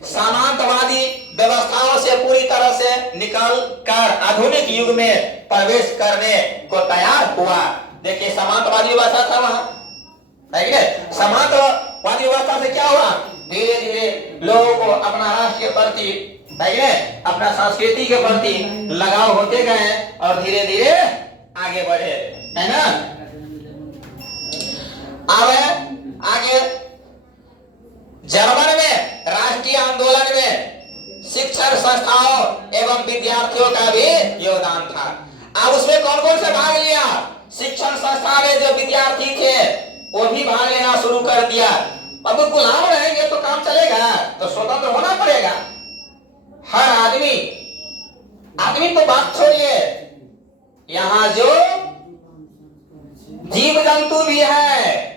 सामंतवादी व्यवस्थाओं से पूरी तरह से निकल कर आधुनिक युग में प्रवेश करने को तैयार हुआ। देखिए, सामंतवादी व्यवस्था था वहां, सामंतवादी व्यवस्था से क्या हुआ? धीरे धीरे लोगों को अपना राष्ट्र के प्रति, अपना संस्कृति के प्रति लगाव होते गए और धीरे धीरे आगे बढ़े, है ना। अब आगे जर्मन में राष्ट्रीय आंदोलन में शिक्षण संस्थाओं एवं विद्यार्थियों का भी योगदान था। अब उसमें कौन कौन से भाग लिया? शिक्षण संस्था में जो विद्यार्थी थे वो भी भाग लेना शुरू कर दिया। अब गुलाम रहेंगे तो काम चलेगा? तो स्वतंत्र होना पड़ेगा। हर आदमी तो बात छोड़िए, यहाँ जो जीव जंतु भी है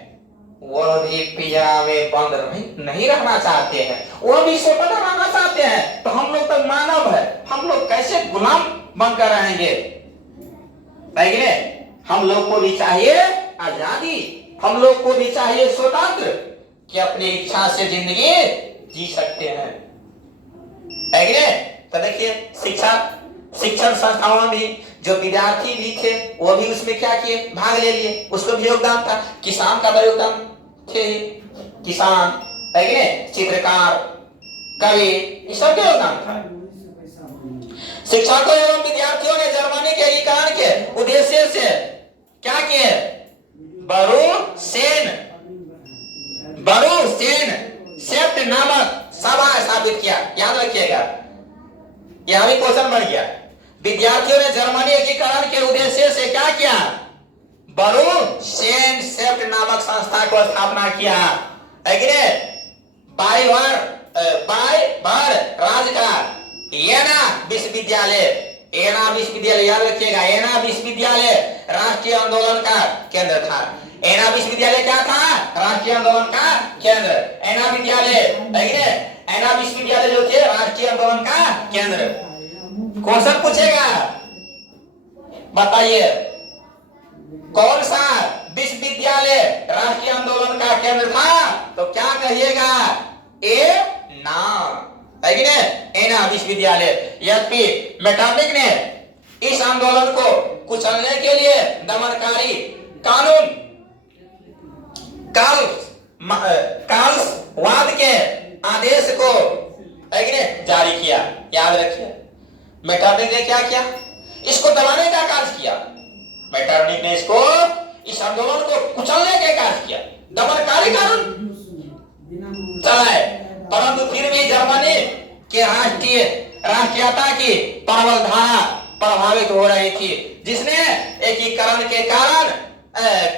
वो भी पिंजरा में बंद नहीं रहना चाहते हैं, वो भी स्वतंत्र रहना चाहते हैं। तो हम लोग तो मानव है, हम लोग कैसे गुलाम बनकर रहेंगे? हम लोग को भी चाहिए आजादी, हम लोग को भी चाहिए स्वतंत्र, कि अपनी इच्छा से जिंदगी जी सकते हैं। तो देखिए, शिक्षण संस्थाओं में भी जो विद्यार्थी भी थे वो भी उसमें क्या किए? भाग ले लिए। उसको भी योगदान था। किसान का भी योगदान थे, किसान, चित्रकार, कवि, ये सब का योगदान था। शिक्षकों एवं विद्यार्थियों ने जर्मनी के एकीकरण के उद्देश्य से क्या किए? बरूसेन सेप्ट नामक सभा स्थापित किया। याद रखिएगा, यह भी क्वेश्चन बन गया। विद्यार्थियों ने जर्मनी एकीकरण के उद्देश्य से क्या किया? बरूसेन सेप्ट नामक संस्था को स्थापना किया। बाइबर राज्य का येना विश्वविद्यालय, याद रखिएगा, येना विश्वविद्यालय राष्ट्रीय आंदोलन का केंद्र था। येना विश्वविद्यालय क्या था? राष्ट्रीय आंदोलन का केंद्र। येना विश्वविद्यालय जो थे राष्ट्रीय आंदोलन का केंद्र। क्वेश्चन पूछेगा, बताइए कौन सा विश्वविद्यालय राष्ट्रीय आंदोलन का केंद्र था? तो क्या कहिएगा? एना विश्वविद्यालय। यद्यपि मेटरनिक ने इस आंदोलन को कुचलने के लिए दमनकारी कानून काल्सवाद के आदेश को जारी किया। याद रखिए, मेटरनिक ने क्या किया? इसको दबाने का कार्य किया। मेटरनिक ने इसको, इस आंदोलन को कुचलने के कार्य किया, दमनकारी कानून चलाए। परंतु फिर भी जर्मनी के राष्ट्रीयता की प्रबल धारा प्रभावित हो रही थी, जिसने एकीकरण के कारण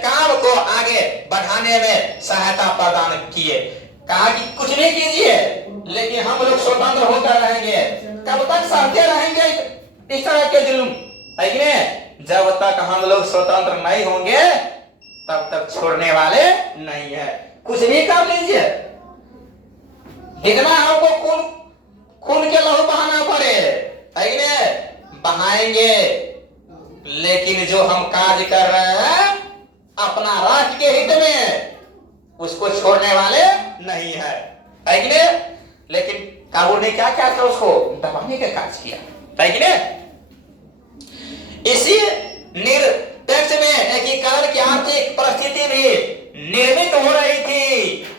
काम को आगे बढ़ाने में सहायता प्रदान किए। कहा कि कुछ भी कीजिए लेकिन हम लोग स्वतंत्र होकर रहेंगे। कब तक सहते रहेंगे इस तरह के जुल्म, है कि नहीं? जब तक हम लोग स्वतंत्र नहीं होंगे तब तक छोड़ने वाले नहीं है। कुछ भी कर लीजिए, इतना हमको खून के लहू बहाना पड़े, है कि नहीं? बहाएंगे, लेकिन जो हम कार्य कर रहे हैं अपना राष्ट्र के हित में, उसको छोड़ने वाले नहीं है कि नहीं? लेकिन काबुल ने क्या किया था? उसको दबाने का कार्य किया, है कि नहीं? इसी निरपेक्ष में एकीकरण की आर्थिक परिस्थिति भी निर्मित हो रही थी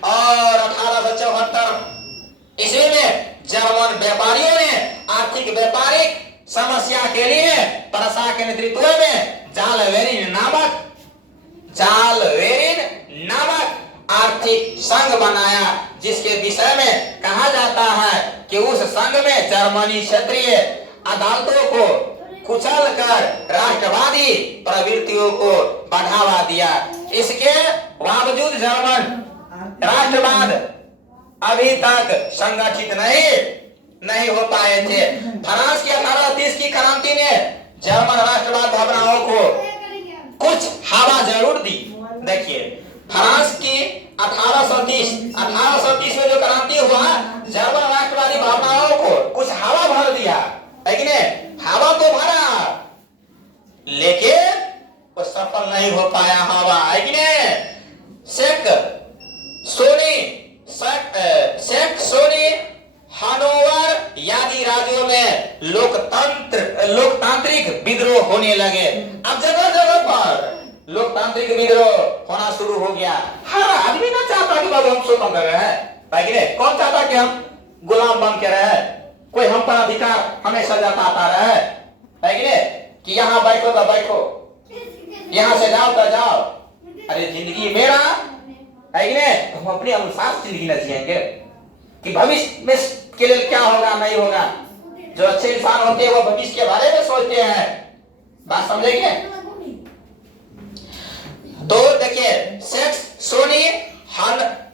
और 1874 ईस्वी में जर्मन व्यापारियों ने आर्थिक व्यापारिक समस्या के लिए प्रशा के नेतृत्व में जालवेरिन नामक आर्थिक संघ बनाया, जिसके विषय में कहा जाता है कि उस संघ में जर्मनी क्षेत्रीय अदालतों को कुचल कर राष्ट्रवादी प्रवृत्तियों को बढ़ावा दिया। इसके बावजूद जर्मन राष्ट्रवाद अभी तक संगठित नहीं हो पाए थे। फ्रांस की 1830 की क्रांति ने जर्मन राष्ट्रवाद भावनाओं को कुछ हवा जरूर दी। देखिए, फ्रांस की 1830 में जो क्रांति हुआ, जर्मन राष्ट्रवादी भावनाओं को कुछ हवा भर दिया, है कि नहीं? हवा तो भरा, लेकिन वो सफल नहीं हो पाया हवा, है कि नहीं? सेक्सोनी हानोवर आदि राज्यों में लोकतांत्रिक विद्रोह होने लगे। अब जगह जगह पर लोकतांत्रिक विद्रोह होना शुरू हो गया। हर आदमी ना चाहता कि बाबू हम स्वतंत्र रहे, है कि नहीं? कौन चाहता कि हम गुलाम बन के रहे? कोई हम पर अधिकार हमेशा जताता रहे, है कि नहीं? कि यहाँ बैठो तो बैठो, यहाँ से जाओ तो जाओ। अरे जिंदगी मेरा, है कि नहीं? हम अपने अनुसार जिंदगी न जिएंगे कि भविष्य में के लिए क्या होगा नहीं होगा। जो अच्छे इंसान होते हैं वो भविष्य के बारे में सोचते हैं। बात समझेंगे? तो देखिए, सेक्सोनी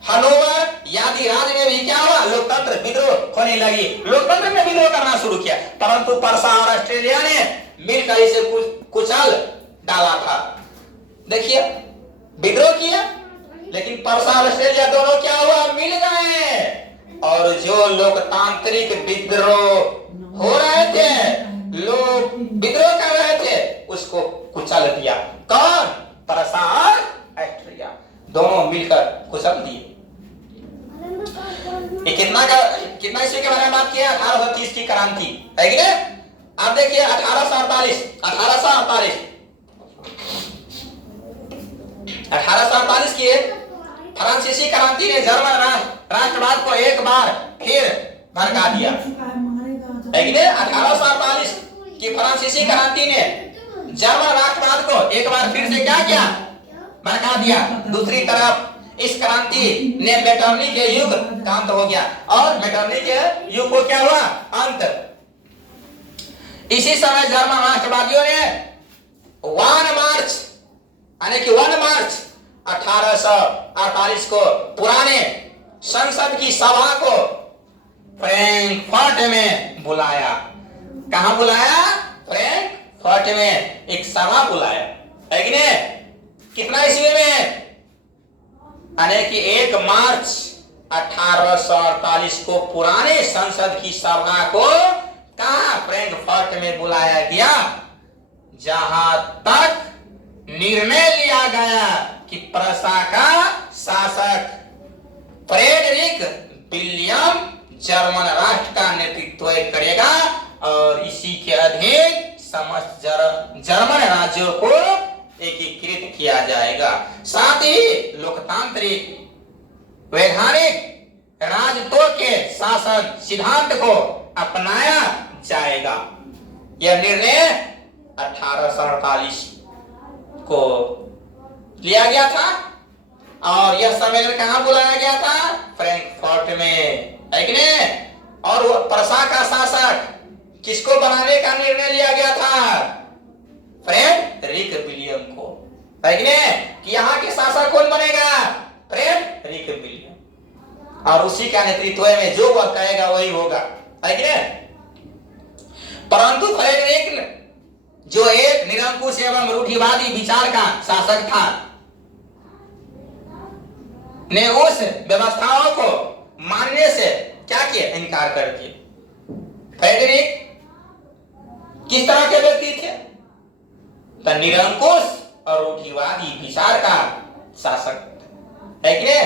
हानोवर आदि राज्य में भी क्या हुआ? लोकतंत्र विद्रोह होने लगी। लोकतंत्र ने विद्रोह करना शुरू किया, परंतु परसा और ऑस्ट्रेलिया ने मिलकर इसे कुचल डाला था। देखिए, विद्रोह किया, लेकिन परसा और ऑस्ट्रेलिया दोनों क्या हुआ? मिल गए, और जो लोकतांत्रिक विद्रोह हो रहे थे, लोग विद्रोह कर रहे थे, उसको कुचल दिया। कौन? परसा और ऑस्ट्रेलिया दोनों मिलकर कुचल दिए। कितना ईस्वी के बारे में बात किया? 1830 की क्रांति, है कि नहीं? अब देखिए 1848 की फ्रांसीसी क्रांति ने जर्मन राष्ट्रवाद को एक बार फिर भड़का दिया, है कि नहीं? 1848 की फ्रांसीसी क्रांति ने जर्मन राष्ट्रवाद को एक बार फिर से क्या किया? भड़का दिया। दूसरी तरफ इस क्रांति ने मेटरनी के युग का अंत हो गया, और मेटरनी के युग को क्या हुआ? अंत। इसी समय जर्मन राष्ट्रवादियों ने 1 मार्च 1848 को पुराने संसद की सभा को फ्रैंकफर्ट में बुलाया। कहां बुलाया? फ्रैंकफर्ट में एक सभा बुलाया, है कि नहीं? कितना ईस्वी में? यानी कि 1 मार्च 1848 को पुराने संसद की सभा को कहां? फ्रैंकफर्ट में बुलाया गया, जहां तक निर्णय लिया गया कि प्रशा का शासक फ्रेडरिक विलियम जर्मन राष्ट्र का नेतृत्व करेगा, और इसी के अधीन समस्त जर्मन राज्यों को एकीकृत किया जाएगा। साथ ही लोकतांत्रिक वैधानिक राजतंत्र के शासन सिद्धांत को अपनाया जाएगा। यह निर्णय 1848 को लिया गया था और यह सम्मेलन कहां बुलाया गया था? फ्रैंकफर्ट में, है कि नहीं? और वो प्रसा का शासक किसको बनाने का निर्णय लिया गया था? फ्रेडरिक विलियम को, है कि नहीं? कि यहाँ के शासक कौन बनेगा? Frederick William. और उसी का नेतृत्व में जो वह कहेगा वही होगा, है कि नहीं? परंतु फ्रेडरिक जो एक निरंकुश एवं रूढ़िवादी विचार का शासक था ने उस व्यवस्थाओं को मानने से क्या किया? इनकार कर दिया। फ्रेडरिक किस तरह के व्यक्ति थे? तो निरंकुश और रूढ़िवादी विचार का शासक है कि नहीं?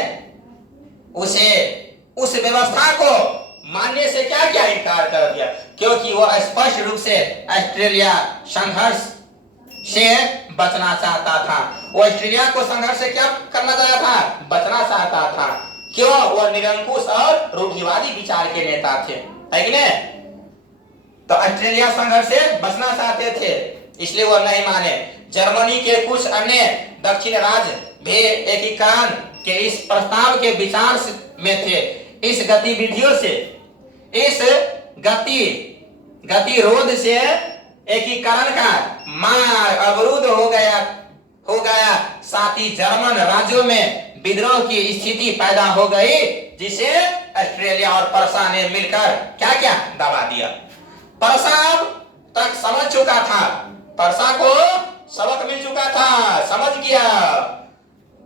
उसे उस व्यवस्था को मानने से क्या क्या इनकार कर दिया? क्योंकि वह स्पष्ट रूप से ऑस्ट्रेलिया संघर्ष से बचना चाहता था। वो ऑस्ट्रेलिया को संघर्ष से क्या करना चाहता था? बचना चाहता था। क्यों? वह निरंकुश और रूढ़िवादी विचार के नेता थे, है कि नहीं? तो ऑस्ट्रेलिया संघर्ष से बचना चाहते थे, इसलिए वह नहीं माने। जर्मनी के कुछ अन्य दक्षिण राज्य भी एकीकरण के इस प्रस्ताव के विचार में थे। इस गतिविधियों से, इस गतिरोध से एकीकरण का मार्ग अवरुद्ध हो गया। साथ ही जर्मन राज्यों में विद्रोह की स्थिति पैदा हो गई, जिसे ऑस्ट्रेलिया और प्रसा ने मिलकर क्या क्या दबा दिया। प्रसा तक समझ चुका था, प्रसा को सबक मिल चुका था, समझ गया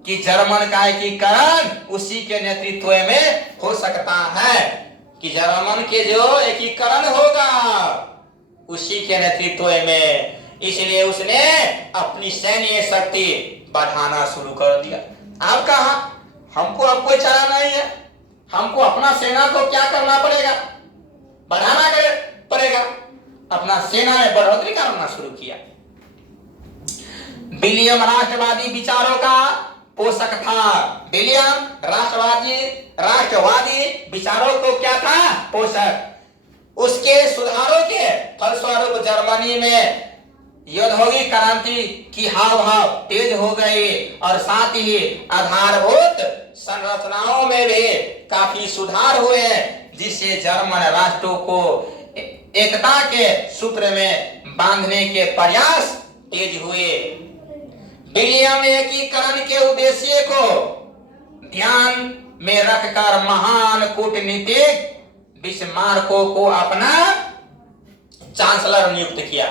कि जर्मन का एकीकरण उसी के नेतृत्व में हो सकता है, कि जर्मन के जो एकीकरण होगा उसी के नेतृत्व में। इसलिए उसने अपनी सैन्य शक्ति बढ़ाना शुरू कर दिया। आप कहा हमको अब कोई चारा नहीं है, हमको अपना सेना को क्या करना पड़ेगा? बढ़ाना पड़ेगा। अपना सेना में बढ़ोतरी करना शुरू किया। विलियम राष्ट्रवादी विचारों का पोषक था। विलियम राष्ट्रवादी विचारों को क्या था? पोषक। उसके सुधारों के फलस्वरूप जर्मनी में औद्योगिक क्रांति की हाव तेज हो गई और साथ ही आधारभूत संरचनाओं में भी काफी सुधार हुए, जिससे जर्मन राष्ट्रों को एकता के सूत्र में बांधने के प्रयास तेज हुए। विलियम एकीकरण के उद्देश्य को ध्यान में रखकर महान कूटनीतिक बिस्मार्को को अपना चांसलर नियुक्त किया।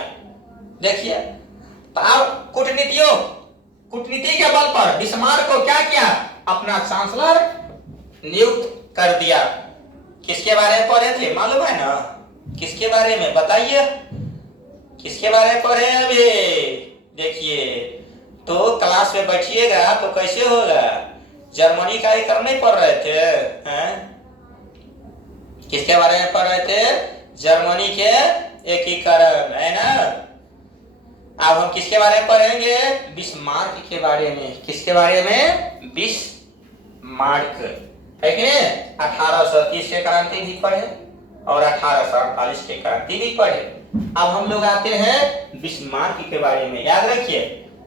देखिए, अब कूटनीति के बल पर बिस्मार्क को क्या किया? अपना चांसलर नियुक्त कर दिया। किसके बारे में पढ़े थे? मालूम है ना? किसके बारे में बताइए? किसके बारे में पढ़े अभी? देखिए, तो क्लास में बैठिएगा तो कैसे होगा? जर्मनी का एकीकरण नहीं पढ़ रहे थे हैं? किसके बारे में पढ़ रहे थे? जर्मनी के एकीकरण, है ना? अब हम किसके बारे में पढ़ेंगे? बिस्मार्क के बारे में। किसके बारे में? बिस्मार्क, है कि नहीं? 1830 के क्रांति भी पढ़े और 1848 के क्रांति भी पढ़े। अब हम लोग आते हैं बिस्मार्क के बारे में। याद रखिए,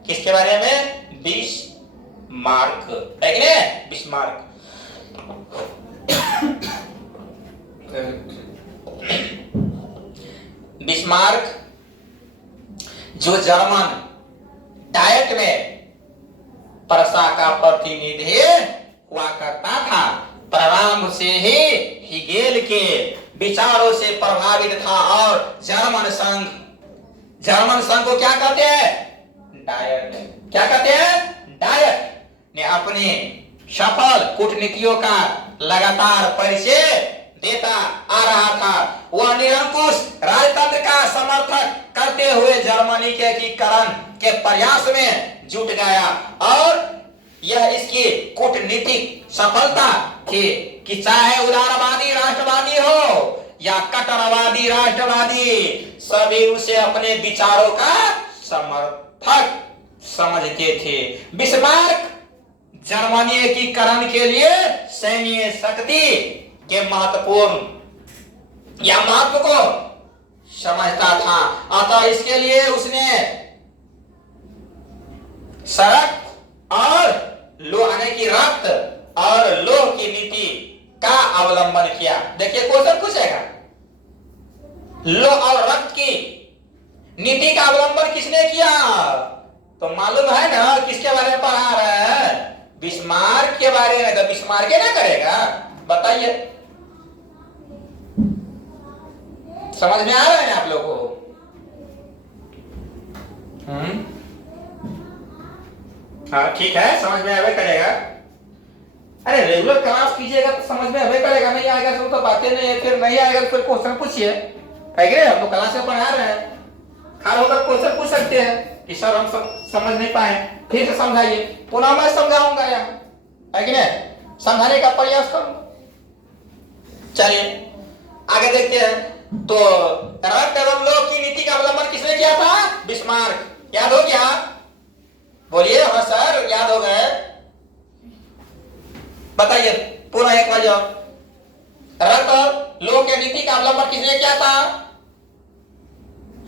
किसके बारे में? बिस्मार्क, है कि नहीं? बिस्मार्क। बिस्मार्क जो जर्मन डायट में प्रसा का प्रतिनिधि हुआ करता था, प्रारंभ से ही हिगेल के विचारों से प्रभावित था और जर्मन संघ को क्या कहते हैं? डायट। क्या कहते हैं? डायट ने अपनी सफल कूटनीतियों का लगातार परिचय देता आ रहा था। वह निरंकुश राजतंत्र का समर्थन करते हुए जर्मनी के एकीकरण के प्रयास में जुट गया और यह इसकी कूटनीतिक सफलता थी कि चाहे उदारवादी राष्ट्रवादी हो या कट्टरवादी राष्ट्रवादी, सभी उसे अपने विचारों का समर्थक समझते थे। बिस्मार्क जर्मनी एकीकरण के लिए सैन्य शक्ति के महत्व को समझता था। अतः इसके लिए उसने सड़क और लोह यानी कि रक्त और लोह की नीति का अवलंबन किया। देखिए क्वेश्चन पूछेगा, लोह और रक्त की नीति का अवलंबन किसने किया? तो मालूम है ना किसके बारे में पढ़ा रहे हैं? बिस्मार्क के बारे में। तो बिस्मार्क क्या ना करेगा? बताइए, समझ में आ रहा है आप लोगों को? हाँ ठीक है, समझ में आवे करेगा। अरे रेगुलर क्लास कीजिएगा तो समझ में आवे करेगा, नहीं आएगा तो बातें नहीं है, फिर नहीं आएगा तो फिर क्वेश्चन पूछिए। है कि नहीं? हम लोग क्लास में पढ़ा रहे हैं, खाली होकर क्वेश्चन पूछ सकते हैं कि सर हम समझ नहीं पाए, फिर से समझाइए। पुनः मैं समझाऊंगा यहाँ, है कि नहीं? समझाने का प्रयास करूंगा। चलिए आगे देखते हैं। तो रक्त एवं लोह की नीति का अवलंबन किसने किया था? बिस्मार्क। याद हो गया? बोलिए हाँ सर, याद हो गए? बताइए पुनः एक बार जाओ। रक्त और लोह की नीति का अवलंबन किसने किया था?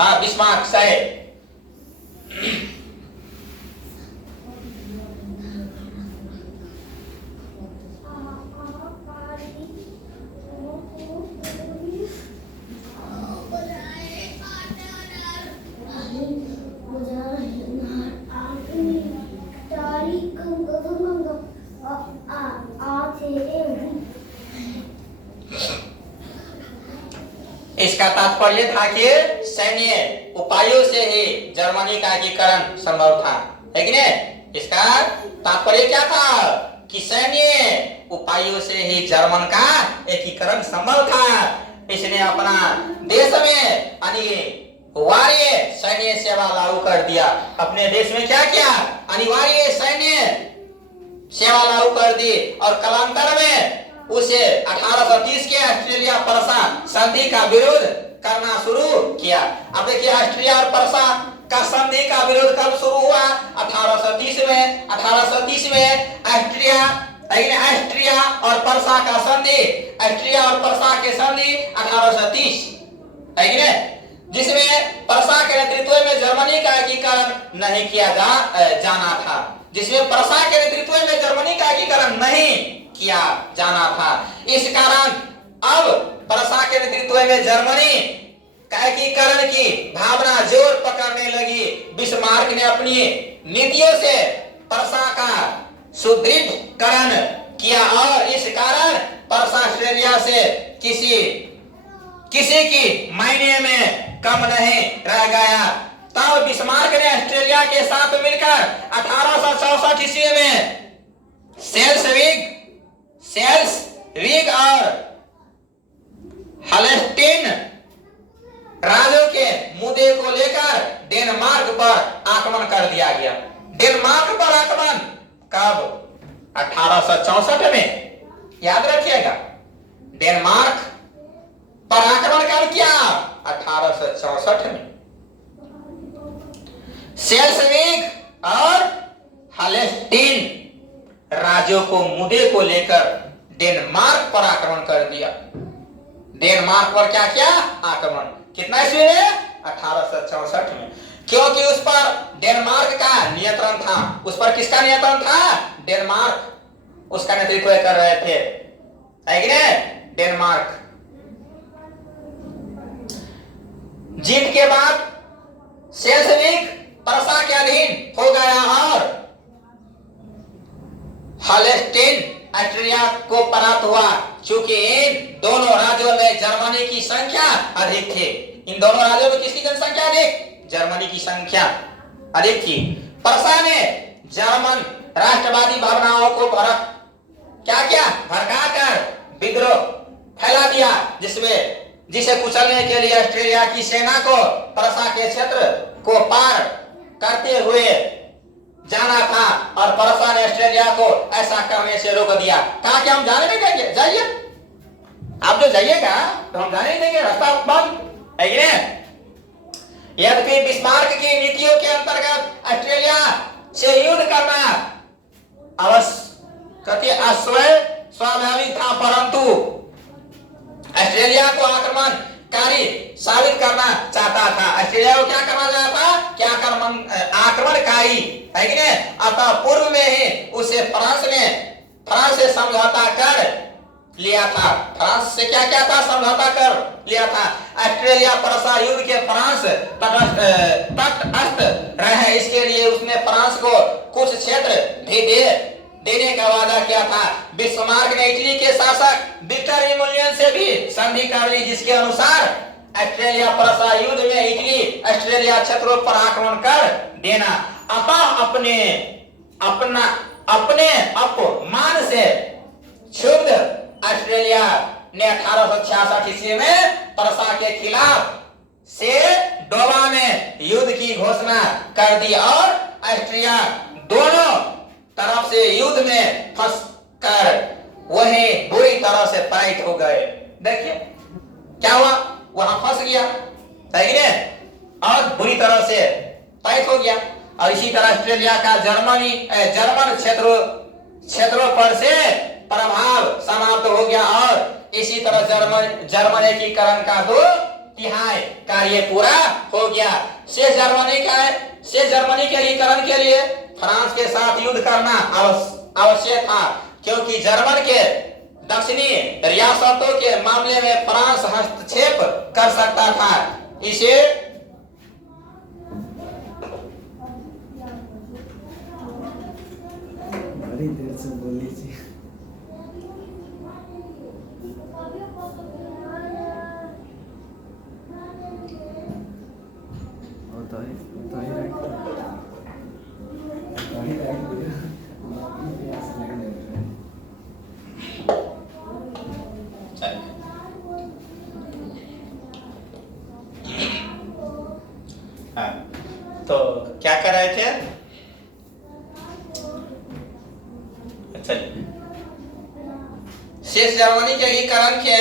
हाँ बिस्मार्क साहेब। इसका तात्पर्य था कि सैन्य उपायों से ही जर्मनी का एकीकरण संभव था, है कि नहीं? इसका तात्पर्य क्या था कि सैन्य उपायों से ही जर्मन का एकीकरण संभव था। इसने अपना देश में अनिवार्य सैन्य सेवा लागू कर दिया। अपने देश में क्या किया? अनिवार्य सैन्य सेवा लागू कर दी और कालांतर में उसे 1830 के ऑस्ट्रेलिया परसा संधि का विरोध करना शुरू किया। अब देखिए ऑस्ट्रिया और परसा का संधि का विरोध कब शुरू हुआ? 1830 में। 1830 में ऑस्ट्रिया और परसा का संधि, ऑस्ट्रिया और परसा के संधि 1830, है कि नहीं? जिसमें परसा के नेतृत्व में जर्मनी का एकीकरण नहीं किया जाना था। जिसमें परसा के नेतृत्व में जर्मनी का एकीकरण नहीं किया जाना था। इस कारण अब परसा के नेतृत्व में जर्मनी का एकीकरण की भावना जोर पकड़ने लगी। बिस्मार्क ने अपनी नीतियों से परसा का सुदृढ़ीकरण किया और इस कारण परसा ऑस्ट्रेलिया से किसी की मायने में कम नहीं रह गया। तब बिस्मार्क ने ऑस्ट्रेलिया के साथ मिलकर 1864 ईस्वी में सेल्सविग और हॉलस्टीन राज्यों के मुद्दे को लेकर डेनमार्क पर आक्रमण कर दिया गया। डेनमार्क पर आक्रमण कब? 1864 में। याद रखिएगा, डेनमार्क पर आक्रमण कब किया? 1864 में। सेल्सविग और हॉलस्टीन राज्यों को मुद्दे को लेकर डेनमार्क पर आक्रमण कर दिया। डेनमार्क पर क्या किया? आक्रमण। कितना ईस्वी में? 1864 में। क्योंकि उस पर डेनमार्क का नियंत्रण था। उस पर किसका नियंत्रण था? डेनमार्क उसका नेतृत्व कर रहे थे, है कि नहीं? डेनमार्क। जीत के बाद सेल्सविग परसा के अधीन हो गया और हॉलस्टीन ऑस्ट्रिया को परास्त हुआ। चूंकि इन दोनों राज्यों में जर्मनी की संख्या अधिक थी। इन दोनों राज्यों में किसकी जनसंख्या अधिक? जर्मनी की संख्या अधिक थी। परसा ने जर्मन राष्ट्रवादी भावनाओं को भड़काकर विद्रोह फैला दिया, जिसे कुचलने के लिए ऑस्ट्रेलिया की सेना को परसा के क्षेत्र को पार करते हुए जाना था और परसा ने ऑस्ट्रेलिया को ऐसा करने से रोक दिया। कहा कि हम जाने नहीं देंगे, जाइए आप जो जाइएगा तो हम जाने नहीं देंगे, रास्ता बंद, है कि नहीं? यद्यपि बिस्मार्क की नीतियों के अंतर्गत ऑस्ट्रेलिया से युद्ध करना स्वाभाविक था, परंतु ऑस्ट्रेलिया को आक्रमण कारी साबित करना चाहता था। ऑस्ट्रेलिया को क्या करना चाहता था, क्या आक्रमणकारी है कि नहीं। अतः पूर्व में ही उसे फ्रांस से समझौता कर लिया था। फ्रांस से क्या क्या था, समझौता कर लिया था। ऑस्ट्रेलिया परसा युद्ध के फ्रांस तटस्थ रहे, इसके लिए उसने फ्रांस को कुछ क्षेत्र भी देने का वादा किया था। बिस्मार्क ने इटली के शासक विक्टर एमुलियन से भी संधि कर ली, जिसके अनुसार ऑस्ट्रेलिया परसा युद्ध में इटली ऑस्ट्रेलिया क्षेत्रों पर आक्रमण कर देना। अतः अपने अपमान से क्षुब्ध ऑस्ट्रेलिया ने 1866 ईस्वी में परसा के खिलाफ से डोबा में युद्ध की घोषणा कर दी और ऑस्ट्रिया दोनों तरफ से युद्ध में फंस कर वही बुरी तरह से पराजित हो गए। देखिए क्या हुआ, वहां फंस गया और बुरी तरह से पराजित हो गया। और इसी तरह ऑस्ट्रेलिया का जर्मन क्षेत्रों पर से प्रभाव समाप्त हो गया और इसी तरह जर्मन एकीकरण का 2/3 कार्य पूरा हो गया। शेष जर्मनी के एकीकरण के लिए फ्रांस के साथ युद्ध करना आवश्यक था, क्योंकि जर्मन के दक्षिणी रियासतों के मामले में फ्रांस हस्तक्षेप कर सकता था। इसे बड़ी देर से बोल लीजिए। हाँ, तो क्या कर रहे थे, शेष जर्मनी के एकीकरण के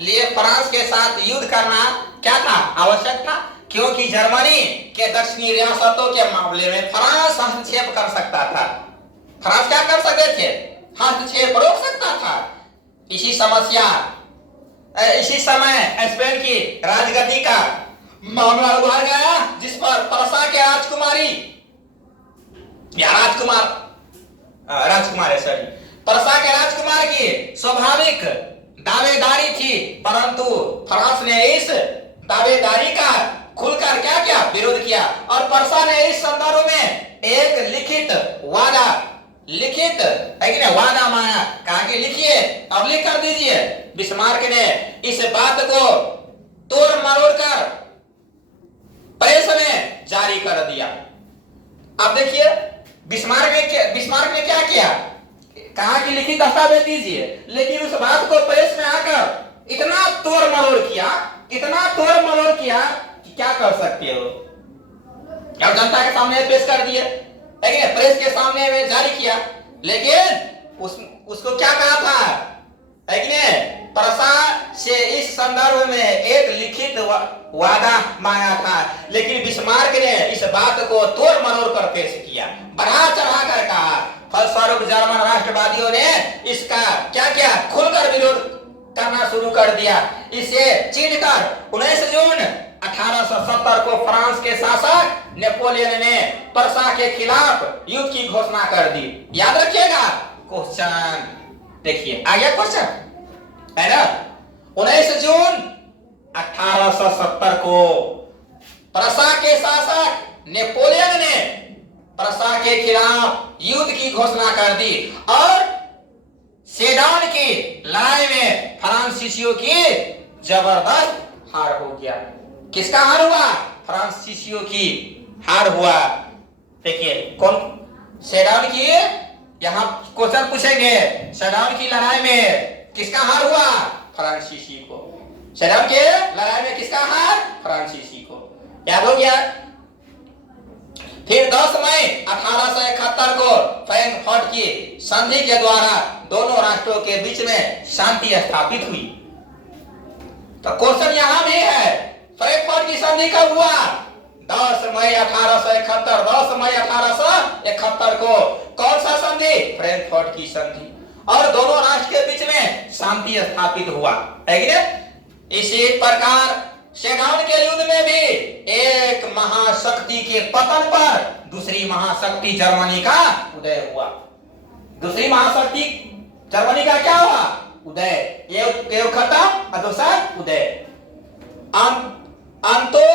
लिए फ्रांस के साथ युद्ध करना क्या था, आवश्यक था, क्योंकि जर्मनी के दक्षिणी रियासतों के मामले में फ्रांस हस्तक्षेप कर सकता था। फ्रांस क्या कर सकते थे, हस्तक्षेप रोक सकता था। इसी समय स्पेन की राजगद्दी का मामला उभर गया, जिस पर परसा के परसा के राजकुमार की स्वाभाविक दावेदारी थी, परंतु फ्रांस ने इस दावेदारी का खुलकर क्या किया, विरोध किया। और परसा ने इस संदर्भ में एक लिखित वादा मांगा, कहा कि लिखिए और लिख कर दीजिए। बिस्मार्क ने इस बात को तोड़ मरोड़ कर प्रेस में जारी कर दिया। अब देखिए बिस्मार्क ने क्या किया, कहा कि लिखित दस्तावेज दीजिए, लेकिन उस बात को प्रेस में आकर इतना तोड़ मरोड़ किया कि क्या कर सकते हो, क्या जनता के सामने पेश कर दिए, प्रेस के सामने में जारी किया। लेकिन उसको क्या कहा था, परसा से इस संदर्भ में एक लिखित वादा मांगा था, लेकिन बिस्मार्क ने इस बात को तोड़ मरोड़ कर पेश किया, बढ़ा चढ़ा कर कहा। फलस्वरूप जर्मन राष्ट्रवादियों ने इसका क्या किया, खुलकर विरोध करना शुरू कर दिया। इसे चिढ़कर 19 जून 1870 को फ्रांस के शासक नेपोलियन ने परसा के खिलाफ युद्ध की घोषणा कर दी। याद रखिएगा क्वेश्चन, देखिए आ गया क्वेश्चन, है ना। 19 जून 1870 को परसा के शासक नेपोलियन ने परसा के खिलाफ युद्ध की घोषणा कर दी और सेडान की लड़ाई में फ्रांसीसियों की जबरदस्त हार हो गया। किसका हार हुआ, फ्रांसीसियों की हार हुआ। देखिए कौन, सेडान की, यहां क्वेश्चन पूछेंगे, सेडान की लड़ाई में किसका हार हुआ, फ्रांसीसी को। सेडान के लड़ाई में किसका हार, फ्रांसीसी को। याद हो गया। फिर 10 मई 1871 को फ्रैंकफर्ट की संधि के द्वारा दोनों राष्ट्रों के बीच में शांति स्थापित हुई। तो क्वेश्चन यहां भी है, फ्रैंकफर्ट की संधि कब हुआ, 10 मई 1871। 10 मई 1871 को कौन सा संधि, फ्रैंकफर्ट की संधि, और दोनों राष्ट्र के बीच में शांति स्थापित हुआ, है कि नहीं। इसी प्रकार सेनाओं के युद्ध में भी एक महाशक्ति के पतन पर दूसरी महाशक्ति जर्मनी का उदय हुआ। दूसरी महाशक्ति जर्मनी का क्या हुआ? उदय। ये खत्म और दूसरा उदय। अंतो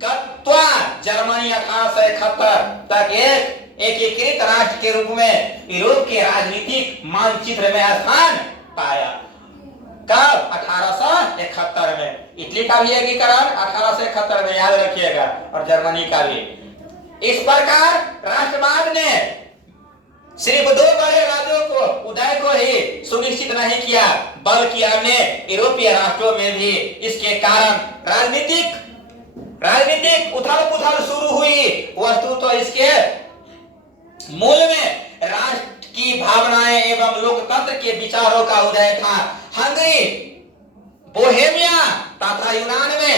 गत्वा जर्मनी 1871 तक एक एकीकृत राष्ट्र के रूप में यूरोप के राजनीतिक मानचित्र में स्थान पाया। कब? 1871 में। इटली का भी एकीकरण 1871 में, याद रखिएगा, और जर्मनी का भी। इस प्रकार राष्ट्रवाद ने सिर्फ दो बड़े राज्यों को उदय को ही सुनिश्चित नहीं किया, बल्कि अन्य यूरोपीय राष्ट्रों में भी इसके कारण राजनीतिक उथल पुथल शुरू हुई। वस्तु तो इसके मूल में राष्ट्र की भावनाएं एवं लोकतंत्र के विचारों का उदय था। हंगरी, बोहेमिया तथा यूनान में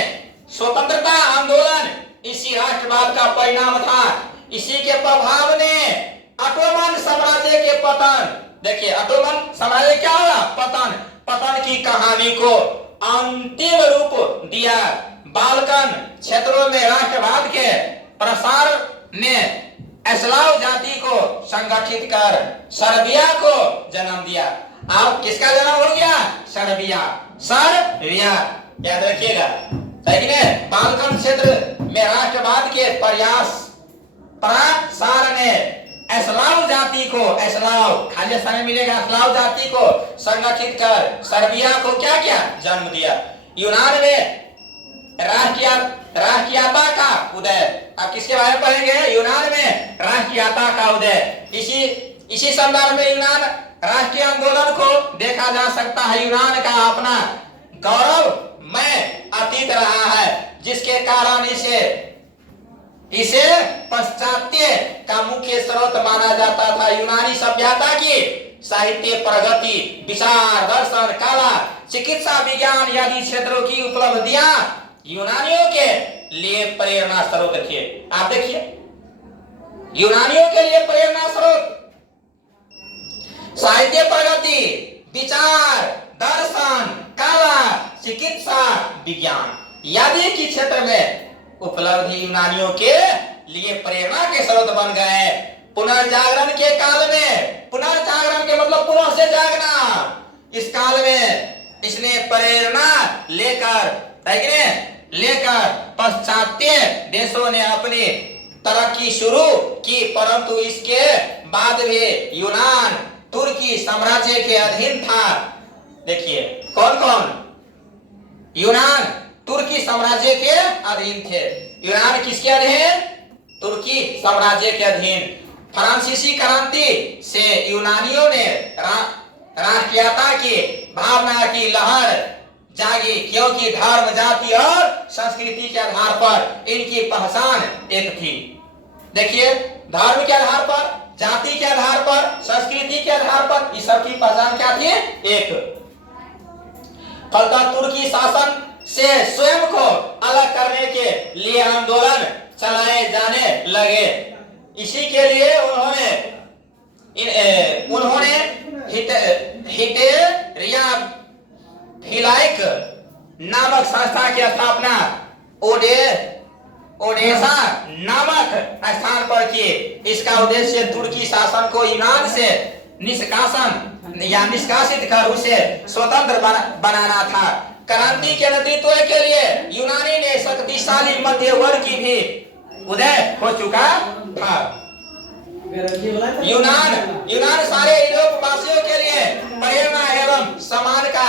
स्वतंत्रता आंदोलन इसी राष्ट्रवाद का परिणाम था। इसी के प्रभाव ने ऑटोमन साम्राज्य के पतन, देखिए ऑटोमन साम्राज्य क्या हुआ? पतन की कहानी को अंतिम रूप दिया। बाल्कन क्षेत्रों में राष्ट्रवाद के प्रसार ने स्लाव जाति को संगठित कर सर्बिया को जन्म दिया। अब किसका जन्म हो गया? सर्बिया, याद रखिएगा। बाल्कन क्षेत्र में राष्ट्रवाद के प्रसार ने स्लाव जाति को, खाली समय मिलेगा, स्लाव जाति को संगठित कर सर्बिया को क्या किया? जन्म दिया। यूनान में राष्ट्रीयता का उदय। अब किसके बारे में पढ़ेंगे? यूनान में राष्ट्रीयता का उदय। इसी संदर्भ में यूनान राष्ट्रीय आंदोलन को देखा जा सकता है। यूनान का अपना गौरवमय अतीत रहा है, जिसके कारण इसे पाश्चात्य का मुख्य स्रोत माना जाता था। यूनानी सभ्यता की साहित्य प्रगति, विचार, दर्शन, कला, चिकित्सा, विज्ञान आदि क्षेत्रों की उपलब्धियां यूनानियों के लिए प्रेरणा स्रोत थे। आप देखिए, यूनानियों के लिए प्रेरणा स्रोत साहित्य प्रगति, विचार, दर्शन, कला, चिकित्सा, विज्ञान आदि के क्षेत्र में उपलब्धि यूनानियों के लिए प्रेरणा के स्रोत बन गए। पुनर्जागरण के काल में, पुनर्जागरण के मतलब पुनः से जागना, इस काल में इसने प्रेरणा लेकर पाश्चात्य देशों ने अपनी तरक्की शुरू की, परंतु इसके बाद भी यूनान तुर्की साम्राज्य के अधीन था। देखिए कौन कौन? यूनान तुर्की साम्राज्य के अधीन थे। यूनान किसके अधीन? तुर्की साम्राज्य के अधीन। फ्रांसीसी क्रांति से यूनानियों ने राष्ट्रीयता की भावना की लहर जागी, क्योंकि धर्म, जाति और संस्कृति के आधार पर इनकी पहचान एक थी। देखिए, धर्म के आधार पर, जाति के आधार पर, संस्कृति के आधार पर, इस सब की पहचान क्या थी? एक। फलतः तुर्की शासन से स्वयं को अलग करने के लिए आंदोलन चलाए जाने लगे। इसी के लिए उन्होंने हिटेरिया फिलाइक नामक संस्था की स्थापना ओडेसा नामक स्थान पर की। इसका उद्देश्य तुर्की शासन को यूनान से निष्कासित कर उसे स्वतंत्र बनाना था। क्रांति के नेतृत्व के लिए यूनानी ने शक्तिशाली मध्य वर्ग की भी उदय हो चुका था। यूनान सारे यूरोप वासियों के लिए प्रेरणा एवं सम्मान का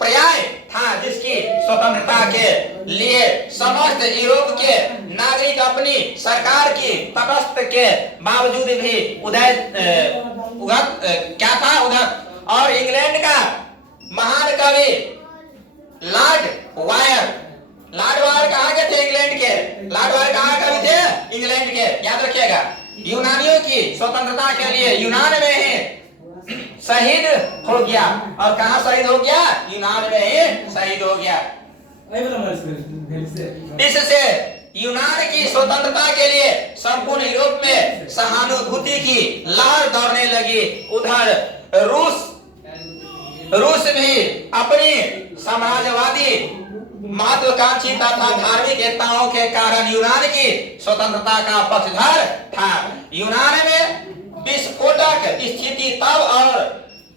पर्याय था, जिसकी स्वतंत्रता के लिए समस्त यूरोप के नागरिक अपनी सरकार की तटस्थ के बावजूद भी क्या था उधर। और इंग्लैंड का महान कवि लॉर्ड वायर कहाँ के थे? इंग्लैंड के। लॉर्ड वायर कहाँ कवि थे? इंग्लैंड के। याद रखिएगा, यूनानियों की स्वतंत्रता के लिए यूनान में ही शहीद हो गया। और कहाँ शहीद हो गया? यूनान में ही शहीद हो गया। इससे यूनान की स्वतंत्रता के लिए संपूर्ण यूरोप में सहानुभूति की लहर दौड़ने लगी। उधर रूस भी अपनी साम्राज्यवादी महत्वाकांक्षी तथा धार्मिक एकताओं के कारण यूनान की स्वतंत्रता का पक्षधर था। यूनान में विस्फोटक स्थिति तब और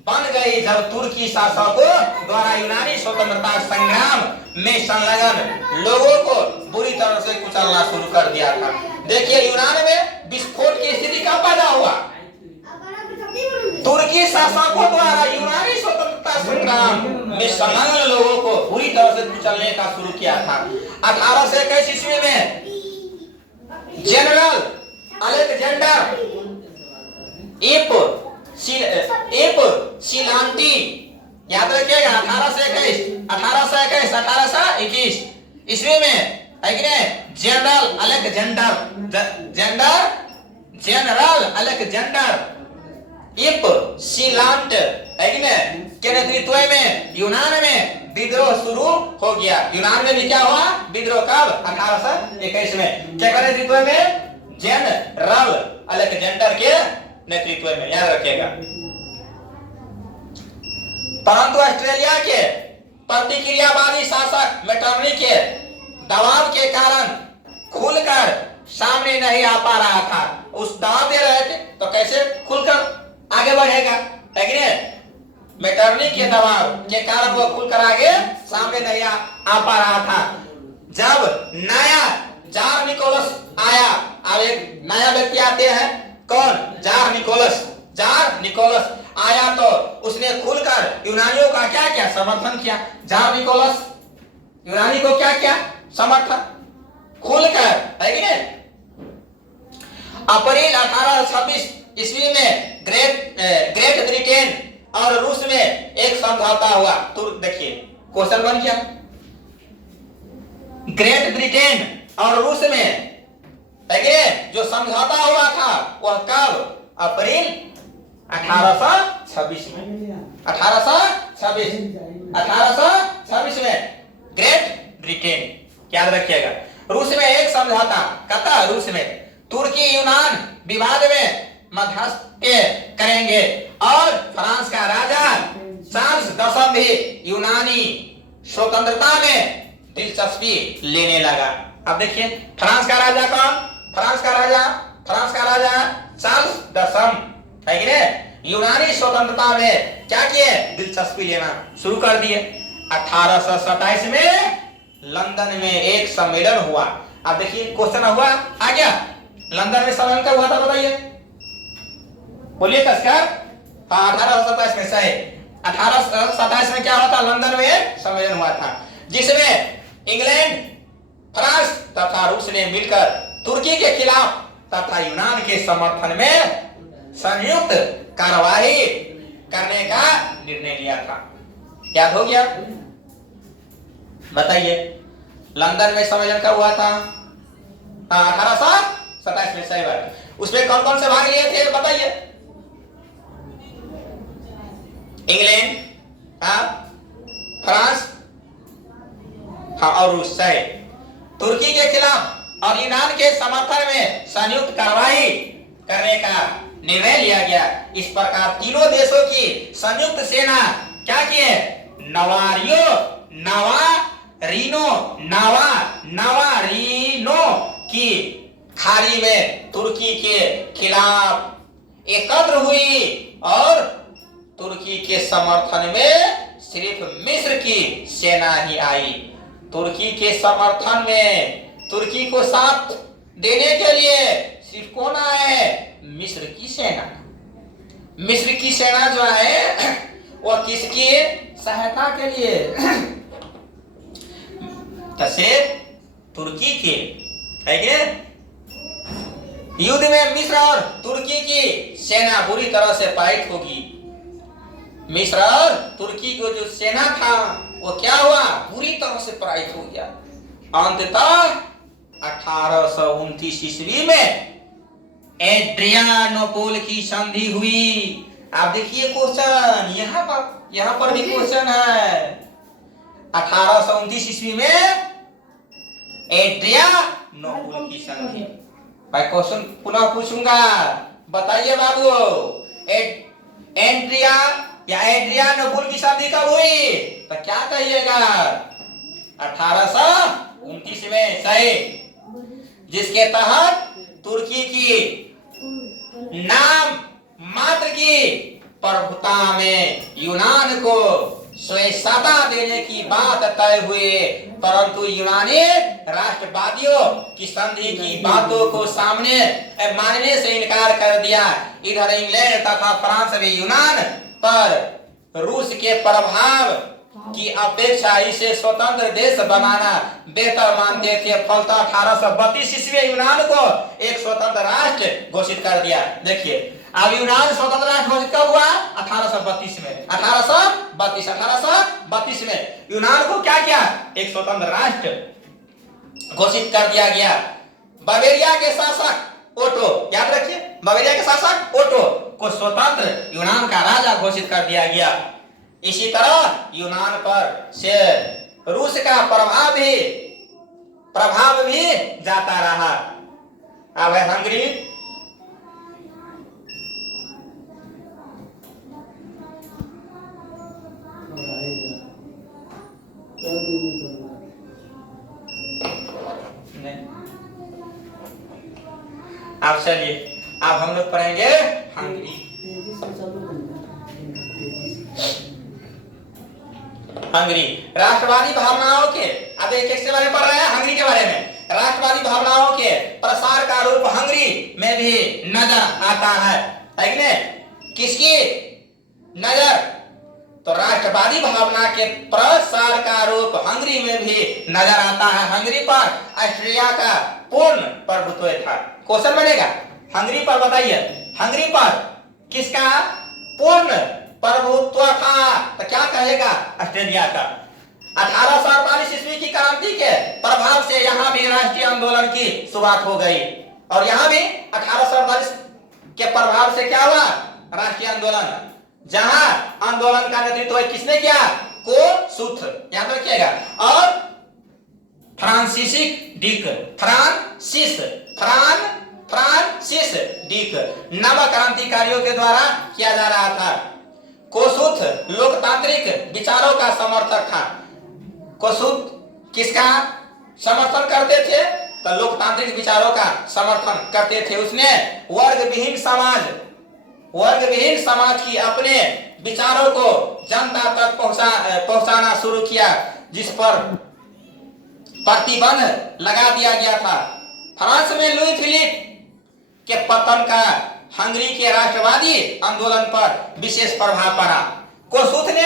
बन गई जब तुर्की शासकों द्वारा यूनानी स्वतंत्रता संग्राम में संलग्न लोगों को बुरी तरह से कुचलना शुरू कर दिया था। देखिए यूनान में विस्फोट की स्थिति कब पैदा हुआ? तुर्की शासकों द्वारा यूनानी स्वतंत्रता संग्राम में संलग्न लोगों को बुरी तरह से कुचलने का शुरू किया था। 1821 ईस्वी में जनरल अलेक्जेंडर एप सिलांटी, याद रखिएगा 1821 ईस्वी में जनरल अलेक्जेंडर इप सिलांट के नेतृत्व में यूनान में विद्रोह शुरू हो गया। यूनान में भी क्या हुआ विद्रोह? कब? 1821 में। क्या का नेतृत्व में? जनरल अलेक्जेंडर के नेतृत्व में, याद रखिएगा। परंतु ऑस्ट्रेलिया के प्रतिक्रियावादी शासक मेटरनी के दबाव के कारण खुलकर सामने नहीं आ पा रहा था। उस दबाव दे रहे थे तो कैसे खुलकर आगे बढ़ेगा? मेटरनी के दबाव के कारण वो खुलकर आगे सामने नहीं आ पा रहा था। जब नया जार निकोलस आया, अब एक नया व्यक्ति आते हैं, कौन? जार निकोलस आया तो उसने खुलकर यूनानियों का क्या किया? समर्थन किया। जार निकोलस यूनानी को क्या किया? समर्थन खुलकर, है कि नहीं? अप्रैल 1826 ईस्वी में ग्रेट ब्रिटेन और रूस में एक समझौता हुआ। देखिए क्वेश्चन बन गया, ग्रेट ब्रिटेन और रूस में जो समझौता हुआ था वह कब? अप्रैल 1826 में। 1826 में ग्रेट ब्रिटेन, याद रखिएगा। रूस में एक समझौता कता रूस में तुर्की यूनान विवाद में मध्यस्थता करेंगे और फ्रांस का राजा चार्ल्स 10 भी यूनानी स्वतंत्रता में दिलचस्पी लेने लगा। अब देखिए फ्रांस का राजा कौन? फ्रांस का राजा चार्ल्स 10 है कि नहीं? यूनानी स्वतंत्रता में क्या किए? दिलचस्पी लेना शुरू कर दिए। 1827 में लंदन में एक सम्मेलन हुआ। अब देखिए क्वेश्चन हुआ आ गया, लंदन में सम्मेलन कब हुआ था बताइए? बोलिए तस्कर। हाँ 1827 में सही। 1827 में क्या हुआ था? लंदन में सम्मेलन हुआ था जिसमें इंग्लैंड, फ्रांस तथा रूस ने मिलकर तुर्की के खिलाफ तथा यूनान के समर्थन में संयुक्त कार्रवाई करने का निर्णय लिया था। याद हो गया? बताइए लंदन में सम्मेलन कब हुआ था? 1827 में, सही बात। उसमें कौन कौन से भाग लिए थे बताइए? इंग्लैंड, फ्रांस, और रूस, सही। तुर्की के खिलाफ और यूनान के समर्थन में संयुक्त कार्रवाई करने का निर्णय लिया गया। इस प्रकार तीनों देशों की संयुक्त सेना क्या किए? नवारीनो की खाड़ी में तुर्की के खिलाफ एकत्र हुई और तुर्की के समर्थन में सिर्फ मिस्र की सेना ही आई। तुर्की के समर्थन में, तुर्की को साथ देने के लिए सिर्फ कौन आए? मिस्र की सेना। मिस्र की सेना जो है वह किसकी सहायता के लिए? तुर्की के, है कि? युद्ध में मिस्र और तुर्की की सेना बुरी तरह से पराजित होगी। मिस्र और तुर्की को जो सेना था वो क्या हुआ? बुरी तरह से पराजित हो गया। अंततः 1829 ईस्वी में एड्रियानोपोल की संधि हुई। आप देखिए क्वेश्चन यहाँ पर भी क्वेश्चन है। 1829 ईस्वी में एड्रियानोपोल की संधि। भाई क्वेश्चन पुनः पूछूंगा, बताइए बाबू, या एड्रियानोपुल की संधि कब हुई? तो क्या कहिएगा? 1829 में सही, जिसके तहत तुर्की की नाम मात्र की प्रभुता में यूनान को स्वैच्छता देने की बात तय हुई, परंतु यूनानी राष्ट्रवादियों की संधि की बातों को सामने मानने से इनकार कर दिया। इधर इंग्लैंड तथा फ्रांस में यूनान पर रूस के प्रभाव की अपेक्षा इसे स्वतंत्र देश बनाना बेहतर मानते थे। फलतः 1832 ईस्वी यूनान को एक स्वतंत्र राष्ट्र घोषित कर दिया। देखिए, अब यूनान स्वतंत्र राष्ट्र घोषित कब हुआ? 1832 में। 1832 में यूनान को क्या किया? एक स्वतंत्र राष्ट्र घोषित कर दिया गया। बावेरिया के शासक ओटो, याद रखिए, बावेरिया के शासक ओटो को स्वतंत्र यूनान का राजा घोषित कर दिया गया। इसी तरह यूनान पर से रूस का प्रभाव भी जाता रहा। अब है हंगरी। आप चलिए, अब हम लोग पढ़ेंगे हंगरी। हंगरी राष्ट्रवादी भावनाओं के, अब एक से बारे में पढ़ रहे हैं हंगरी के बारे में। राष्ट्रवादी भावनाओं के प्रसार का रूप हंगरी में भी नजर आता है कि नहीं? किसकी नजर? तो राष्ट्रवादी भावना के प्रसार का रूप हंगरी में भी नजर आता है। हंगरी पर ऑस्ट्रिया का पूर्ण प्रभुत्व था। क्वेश्चन बनेगा, हंगरी पर बताइए, हंगरी पर किसका पूर्ण प्रभुत्व था? तो क्या कहेगा? ऑस्ट्रेलिया का। 1848 ईस्वी की क्रांति के प्रभाव से यहाँ भी राष्ट्रीय आंदोलन की शुरुआत हो गई, और यहाँ भी 1848 के प्रभाव से क्या हुआ? राष्ट्रीय आंदोलन, जहां आंदोलन का नेतृत्व किसने किया? कोसूथ, याद रखिएगा, और फ्रांसिस डिक नव क्रांतिकारियों के द्वारा किया जा रहा था। कोसूथ लोकतांत्रिक विचारों का समर्थक था। कोसूथ किसका समर्थन करते थे? तो लोकतांत्रिक विचारों का समर्थन करते थे। उसने वर्ग विहीन समाज की अपने विचारों को जनता तक पहुंचाना शुरू किया, जिस पर प्रतिबंध लगा दिया गया था। फ्रांस में लुई फिलिप के पतन का हंगरी के राष्ट्रवादी आंदोलन पर विशेष प्रभाव पड़ा। कोसूथ ने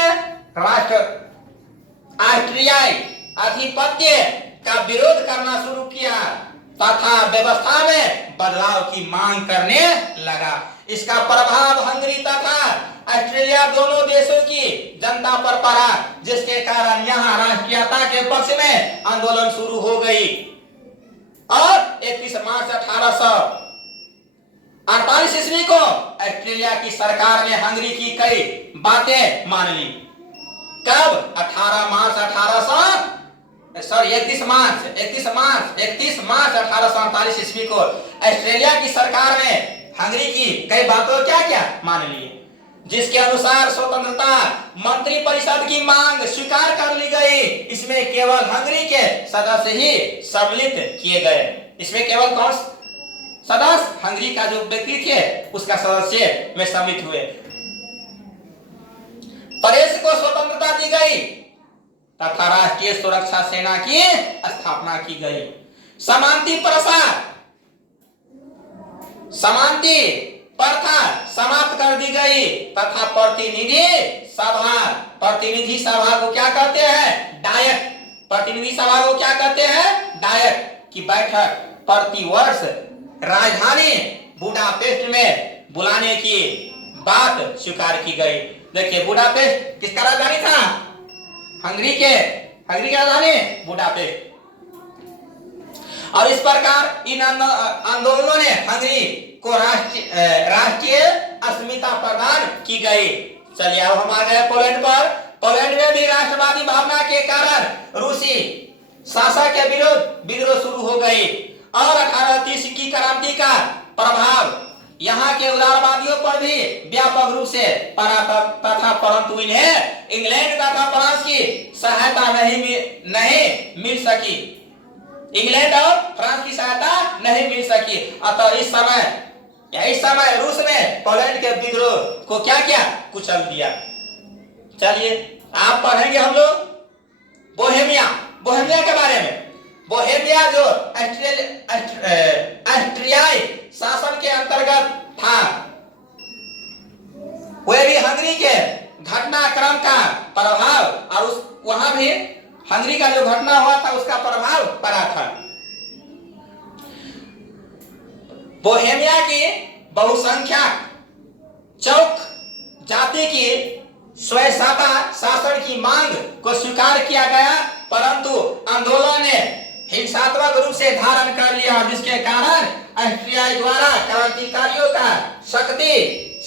ऑस्ट्रियाई आधिपत्य का विरोध करना शुरू किया तथा व्यवस्था में बदलाव की मांग करने लगा। इसका प्रभाव हंगरी तथा ऑस्ट्रेलिया दोनों देशों की जनता पर पड़ा, जिसके कारण यहाँ राष्ट्रीयता के पक्ष में आंदोलन शुरू हो गई। और 31 मार्च 1848 ईस्वी को ऑस्ट्रेलिया की सरकार ने हंगरी की कई बातें मान ली। कब? 31 मार्च 1848 ईस्वी को ऑस्ट्रेलिया की सरकार ने हंगरी की कई बातों क्या मान ली, जिसके अनुसार स्वतंत्रता मंत्री परिषद की मांग स्वीकार कर ली गई। इसमें केवल हंगरी के सदस्य ही सम्मिलित किए गए। इसमें केवल कौन सदस्य? हंगरी का जो व्यक्ति थे उसका सदस्य में सम्मिलित हुए। प्रेस को स्वतंत्रता दी गई तथा राष्ट्रीय सुरक्षा सेना की स्थापना की गई। समानती प्रथा समाप्त कर दी गई तथा प्रतिनिधि सभा को क्या कहते हैं? डायट। प्रतिनिधि सभा को क्या कहते हैं? डायट की बैठक प्रति वर्ष राजधानी बुडापेस्ट में बुलाने की बात स्वीकार की गई। देखिए, बुडापेस्ट किसका राजधानी था? हंगरी की राजधानी बुडापेस्ट। और इस प्रकार इन आंदोलनों ने हंगरी को राष्ट्रीय अस्मिता प्रदान की गई। चलिए, अब हम आ गए पोलैंड पर। पोलैंड में भी राष्ट्रवादी भावना के कारण रूसी शासक के विरुद्ध विद्रोह शुरू हो गई और 1830 की क्रांति का प्रभाव यहाँ के उदारवादियों पर भी व्यापक रूप से पड़ा तथा परंतु इन्हें इंग्लैंड तथा फ्रांस की सहायता नहीं मिल सकी। इंग्लैंड और फ्रांस की सहायता नहीं मिल सकी। अतः इस समय रूस ने पोलैंड के विद्रोह को क्या किया? कुचल दिया। चलिए आप पढ़ेंगे हम लोग बोहेमिया के बारे में। बोहेमिया जो ऑस्ट्रियाई शासन के अंतर्गत था, वह भी हंगरी के घटनाक्रम का प्रभाव और वहां भी हंगरी का जो घटना हुआ था उसका प्रभाव पड़ा था। बोहेमिया की बहुसंख्यक चौक जाति की स्वायत्तता शासन की मांग को स्वीकार किया गया, परंतु आंदोलन ने हिंसात्मक रूप से धारण कर लिया, जिसके कारण ऑस्ट्रिया द्वारा क्रांतिकारियों का शक्ति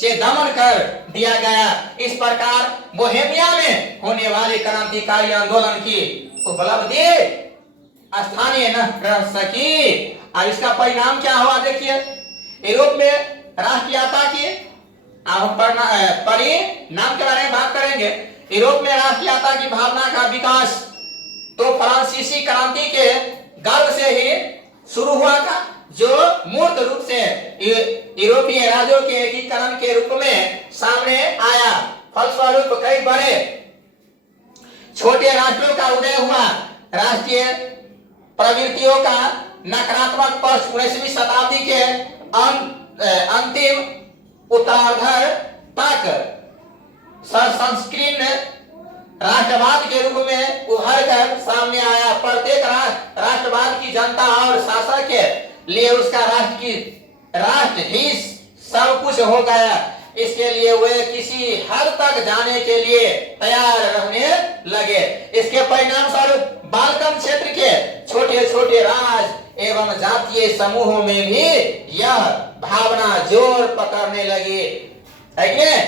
से दमन कर दिया गया। इस प्रकार बोहेमिया में होने वाले क्रांतिकारी आंदोलन की उपलब्धि स्थानीय न रह सकी और इसका परिणाम क्या हुआ? देखिए, यूरोप में राष्ट्रीयता की परिणाम के बारे में बात करेंगे। यूरोप में राष्ट्रीयता की भावना का विकास तो फ्रांसीसी क्रांति के गर्भ से ही शुरू हुआ था, जो मूर्त रूप से यूरोपीय राज्यों के एकीकरण के रूप में सामने आया। फलस्वरूप कई बड़े छोटे राष्ट्रों का उदय हुआ। राष्ट्रीय प्रवृत्तियों का नकारात्मक पक्ष 19वीं शताब्दी के अंतिम उत्तरार्ध तक संस्कीर्ण राष्ट्रवाद के रूप में उभर कर सामने आया। प्रत्येक राष्ट्रवाद की जनता और शासक के लिए उसका राष्ट्र ही सब कुछ हो गया। इसके लिए वे किसी हद तक जाने के लिए तैयार रहने लगे। इसके परिणाम स्वरूप बाल्कन क्षेत्र के छोटे छोटे राज्य एवं जातीय समूहों में भी यह भावना जोर पकड़ने लगी, है कि नहीं?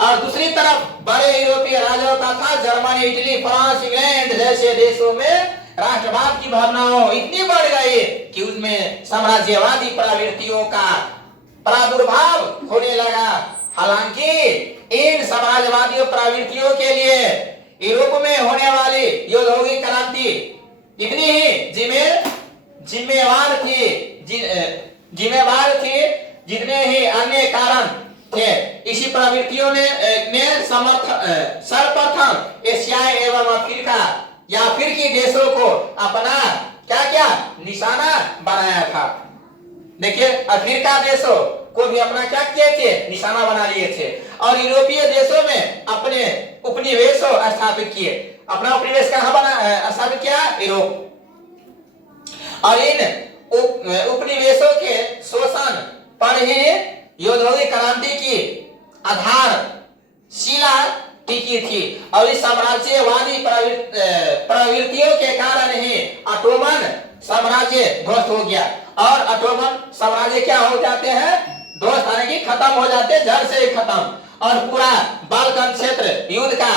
और दूसरी तरफ बड़े यूरोपीय राज्यों तथा जर्मनी, इटली, फ्रांस, इंग्लैंड जैसे देशों में राष्ट्रवाद की भावनाओं इतनी बढ़ गई कि उसमें साम्राज्यवादी प्रवृत्तियों का प्रादुर्भाव होने लगा। हालांकि इन साम्राज्यवादी प्रवृत्तियों के लिए यूरोप में होने वाली औद्योगिक क्रांति इतनी ही जिम्मेवार थी जितने ही अन्य कारण थे। इसी प्रवृत्तियों ने सर्वप्रथम एशिया एवं अफ्रीकी देशों को अपना क्या निशाना बनाया था। देखिए, अफ्रीका देशों को भी अपना क्या किए थे? निशाना बना लिए थे। और यूरोपीय देशों में अपने उपनिवेश स्थापित किए। अपना उपनिवेश कहां स्थापित किया? यूरोप। और इन उपनिवेशों के शोषण पर ही औद्योगिक क्रांति की आधारशिला टिकी थी। और इस साम्राज्यवादी प्रवृत्तियों के कारण ही ऑटोमन साम्राज्य ध्वस्त हो गया। और ऑटोमन साम्राज्य क्या हो जाते हैं? ध्वस्त, यानी कि खत्म हो जाते, जड़ से खत्म। और पूरा बाल्कन क्षेत्र युद्ध का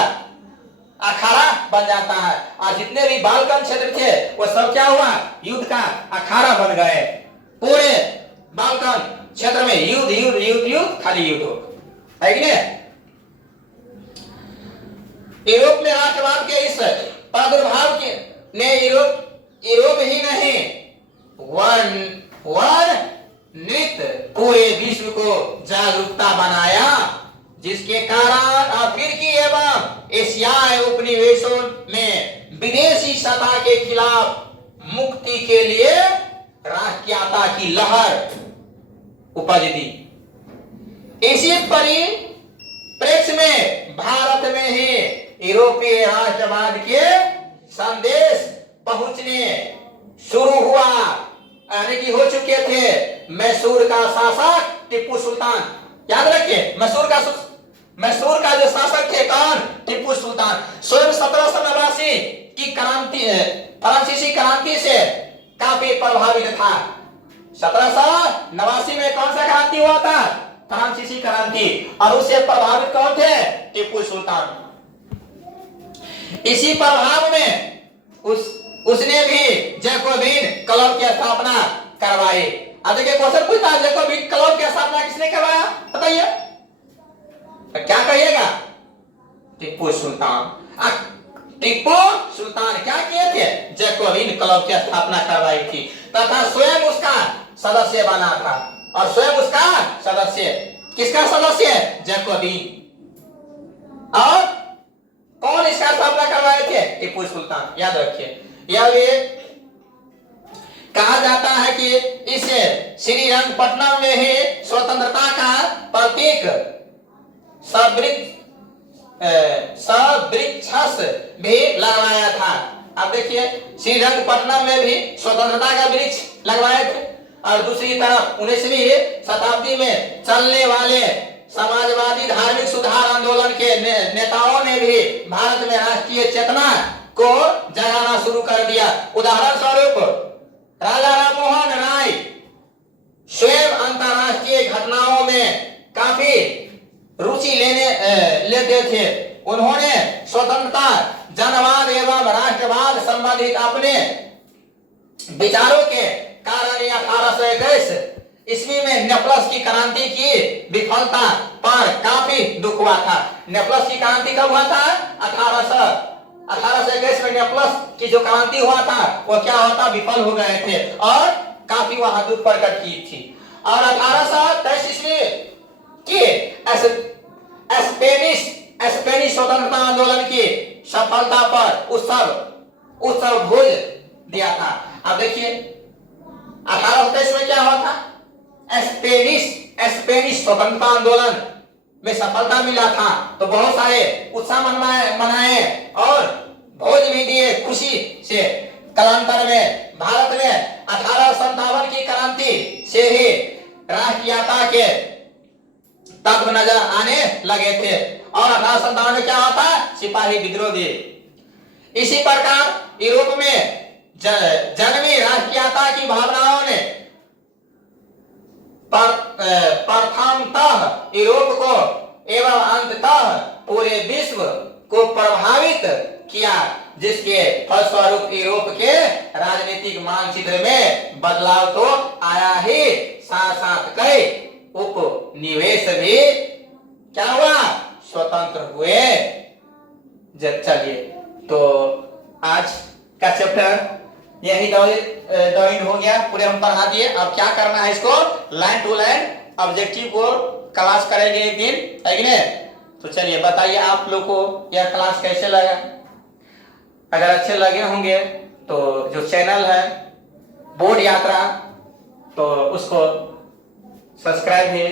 अखाड़ा बन जाता है। और जितने भी बाल्कन क्षेत्र थे वो सब क्या हुआ? युद्ध का अखाड़ा बन गए। पूरे बाल्कन क्षेत्र में युद्ध खाली युद्ध हो, है कि नहीं? यूरोप में राष्ट्रवाद के इस प्रादुर्भाव ने यूरोप ही नहीं नृत्य पूरे विश्व को जागरूकता बनाया, जिसके कारण अफ्रीकी एवं एशियाई उपनिवेशों में विदेशी सत्ता के खिलाफ मुक्ति के लिए राष्ट्रीयता की लहर उपज दी। इसी परिप्रेक्ष्य में भारत में ही यूरोपीय राष्ट्रवाद के संदेश पहुंचने शुरू हुआ, यानी कि हो चुके थे। मैसूर का शासक टीपू सुल्तान, याद रखिए, मैसूर का जो शासक थे कौन? टीपू सुल्तान। स्वयं 1789 की फ्रांसीसी क्रांति से काफी प्रभावित था। 1789 में कौन सा क्रांति हुआ था? फ्रांसीसी क्रांति। और उससे प्रभावित कौन थे? टीपू सुल्तान। इसी प्रभाव में उसने भी जैकोबिन क्लब की स्थापना करवाई। अब देखिए, क्वेश्चन पूछता है, जैकोबिन क्लब की स्थापना किसने करवाया? टीपू सुल्तान। टीपू सुल्तान क्या किए थे? जैकोबिन क्लब की स्थापना करवाई थी तथा स्वयं उसका सदस्य बना था। और स्वयं उसका सदस्य, किसका सदस्य? जैकोबिन। और कौन इसका स्थापना करवाए थे? टीपू सुल्तान। याद रखिए। यह भी कहा जाता है कि इस श्रीरंगपट्टनम में ही स्वतंत्रता का प्रतीक सवृक्षस भी लगवाया था। अब देखिए, श्रीरंगपट्टनम में भी स्वतंत्रता का वृक्ष लगवाए थे। और दूसरी तरफ 19वीं शताब्दी में चलने वाले समाजवादी धार्मिक सुधार आंदोलन के नेताओं ने भी भारत में राष्ट्रीय चेतना को जगाना शुरू कर दिया। उदाहरण स्वरूप राजा राममोहन राय स्वयं अंतरराष्ट्रीय घटनाओं में काफी रुचि लेते थे। उन्होंने स्वतंत्रता, जनवाद एवं राष्ट्रवाद संबंधित अपने विचारों के कारण 1821 ईस्वी में नेपल्स की क्रांति की विफलता पर काफी दुख हुआ था। नेपल्स की क्रांति कब हुआ था? 1821 में नेपल्स की जो क्रांति हुआ था वो क्या होता? विफल हो गए थे और काफी वहां दुख प्रकट की थी। और 1823 ईस्वी की स्पेनिश स्वतंत्रता आंदोलन की सफलता पर उत्सव भोज दिया था। अब देखिए, 1823 में क्या हुआ था? स्पेनिश स्वतंत्रता आंदोलन में सफलता मिला था तो बहुत सारे उत्साह मनाए और भोज भी दिए खुशी से। कालांतर में भारत में 1857 की क्रांति से ही राष्ट्रीयता के तत्व नजर आने लगे थे और 1857 में क्या हुआ था? सिपाही विद्रोह भी। इसी प्रकार यूरोप में जन्मी राष्ट्रीयता की भावनाओं ने प्रथमतः यूरोप को एवं अंततः पूरे विश्व को प्रभावित किया, जिसके फलस्वरूप यूरोप के राजनीतिक मानचित्र में बदलाव तो आया ही, साथ साथ कई उपनिवेश भी क्या हुआ? स्वतंत्र हुए। चलिए, तो आज का चैप्टर यही डॉइंग हो गया, पूरे हम पढ़ा दिए। अब क्या करना है? इसको लाइन टू लाइन ऑब्जेक्टिव को क्लास करेंगे एक दिन, है कि नहीं? तो चलिए बताइए आप लोग को यह क्लास कैसे लगा। अगर अच्छे लगे होंगे तो जो चैनल है बोर्ड यात्रा, तो उसको सब्सक्राइब भी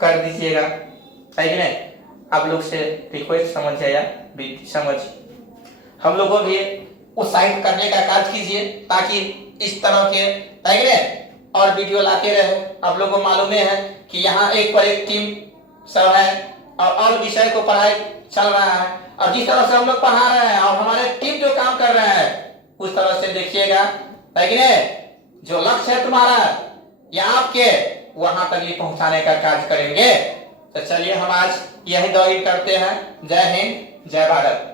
कर दीजिएगा, है कि नहीं? आप लोग से रिक्वेस्ट समझ हम लोग को भी उत्साहित करने का कार्य कीजिए ताकि इस तरह के, है कि नहीं, और वीडियो लाते रहे। आप लोगों को मालूम है कि यहाँ एक पर एक टीम सब है और विषय को पढ़ाई चल रहा है। और जिस तरह से हम लोग पढ़ा रहे हैं और हमारे टीम जो काम कर रहे हैं उस तरह से देखिएगा, है कि नहीं? जो लक्ष्य है तुम्हारा या आपके, वहां तक ये पहुंचाने का कार्य करेंगे। तो चलिए हम आज यही दौड़ करते हैं। जय हिंद, जय भारत।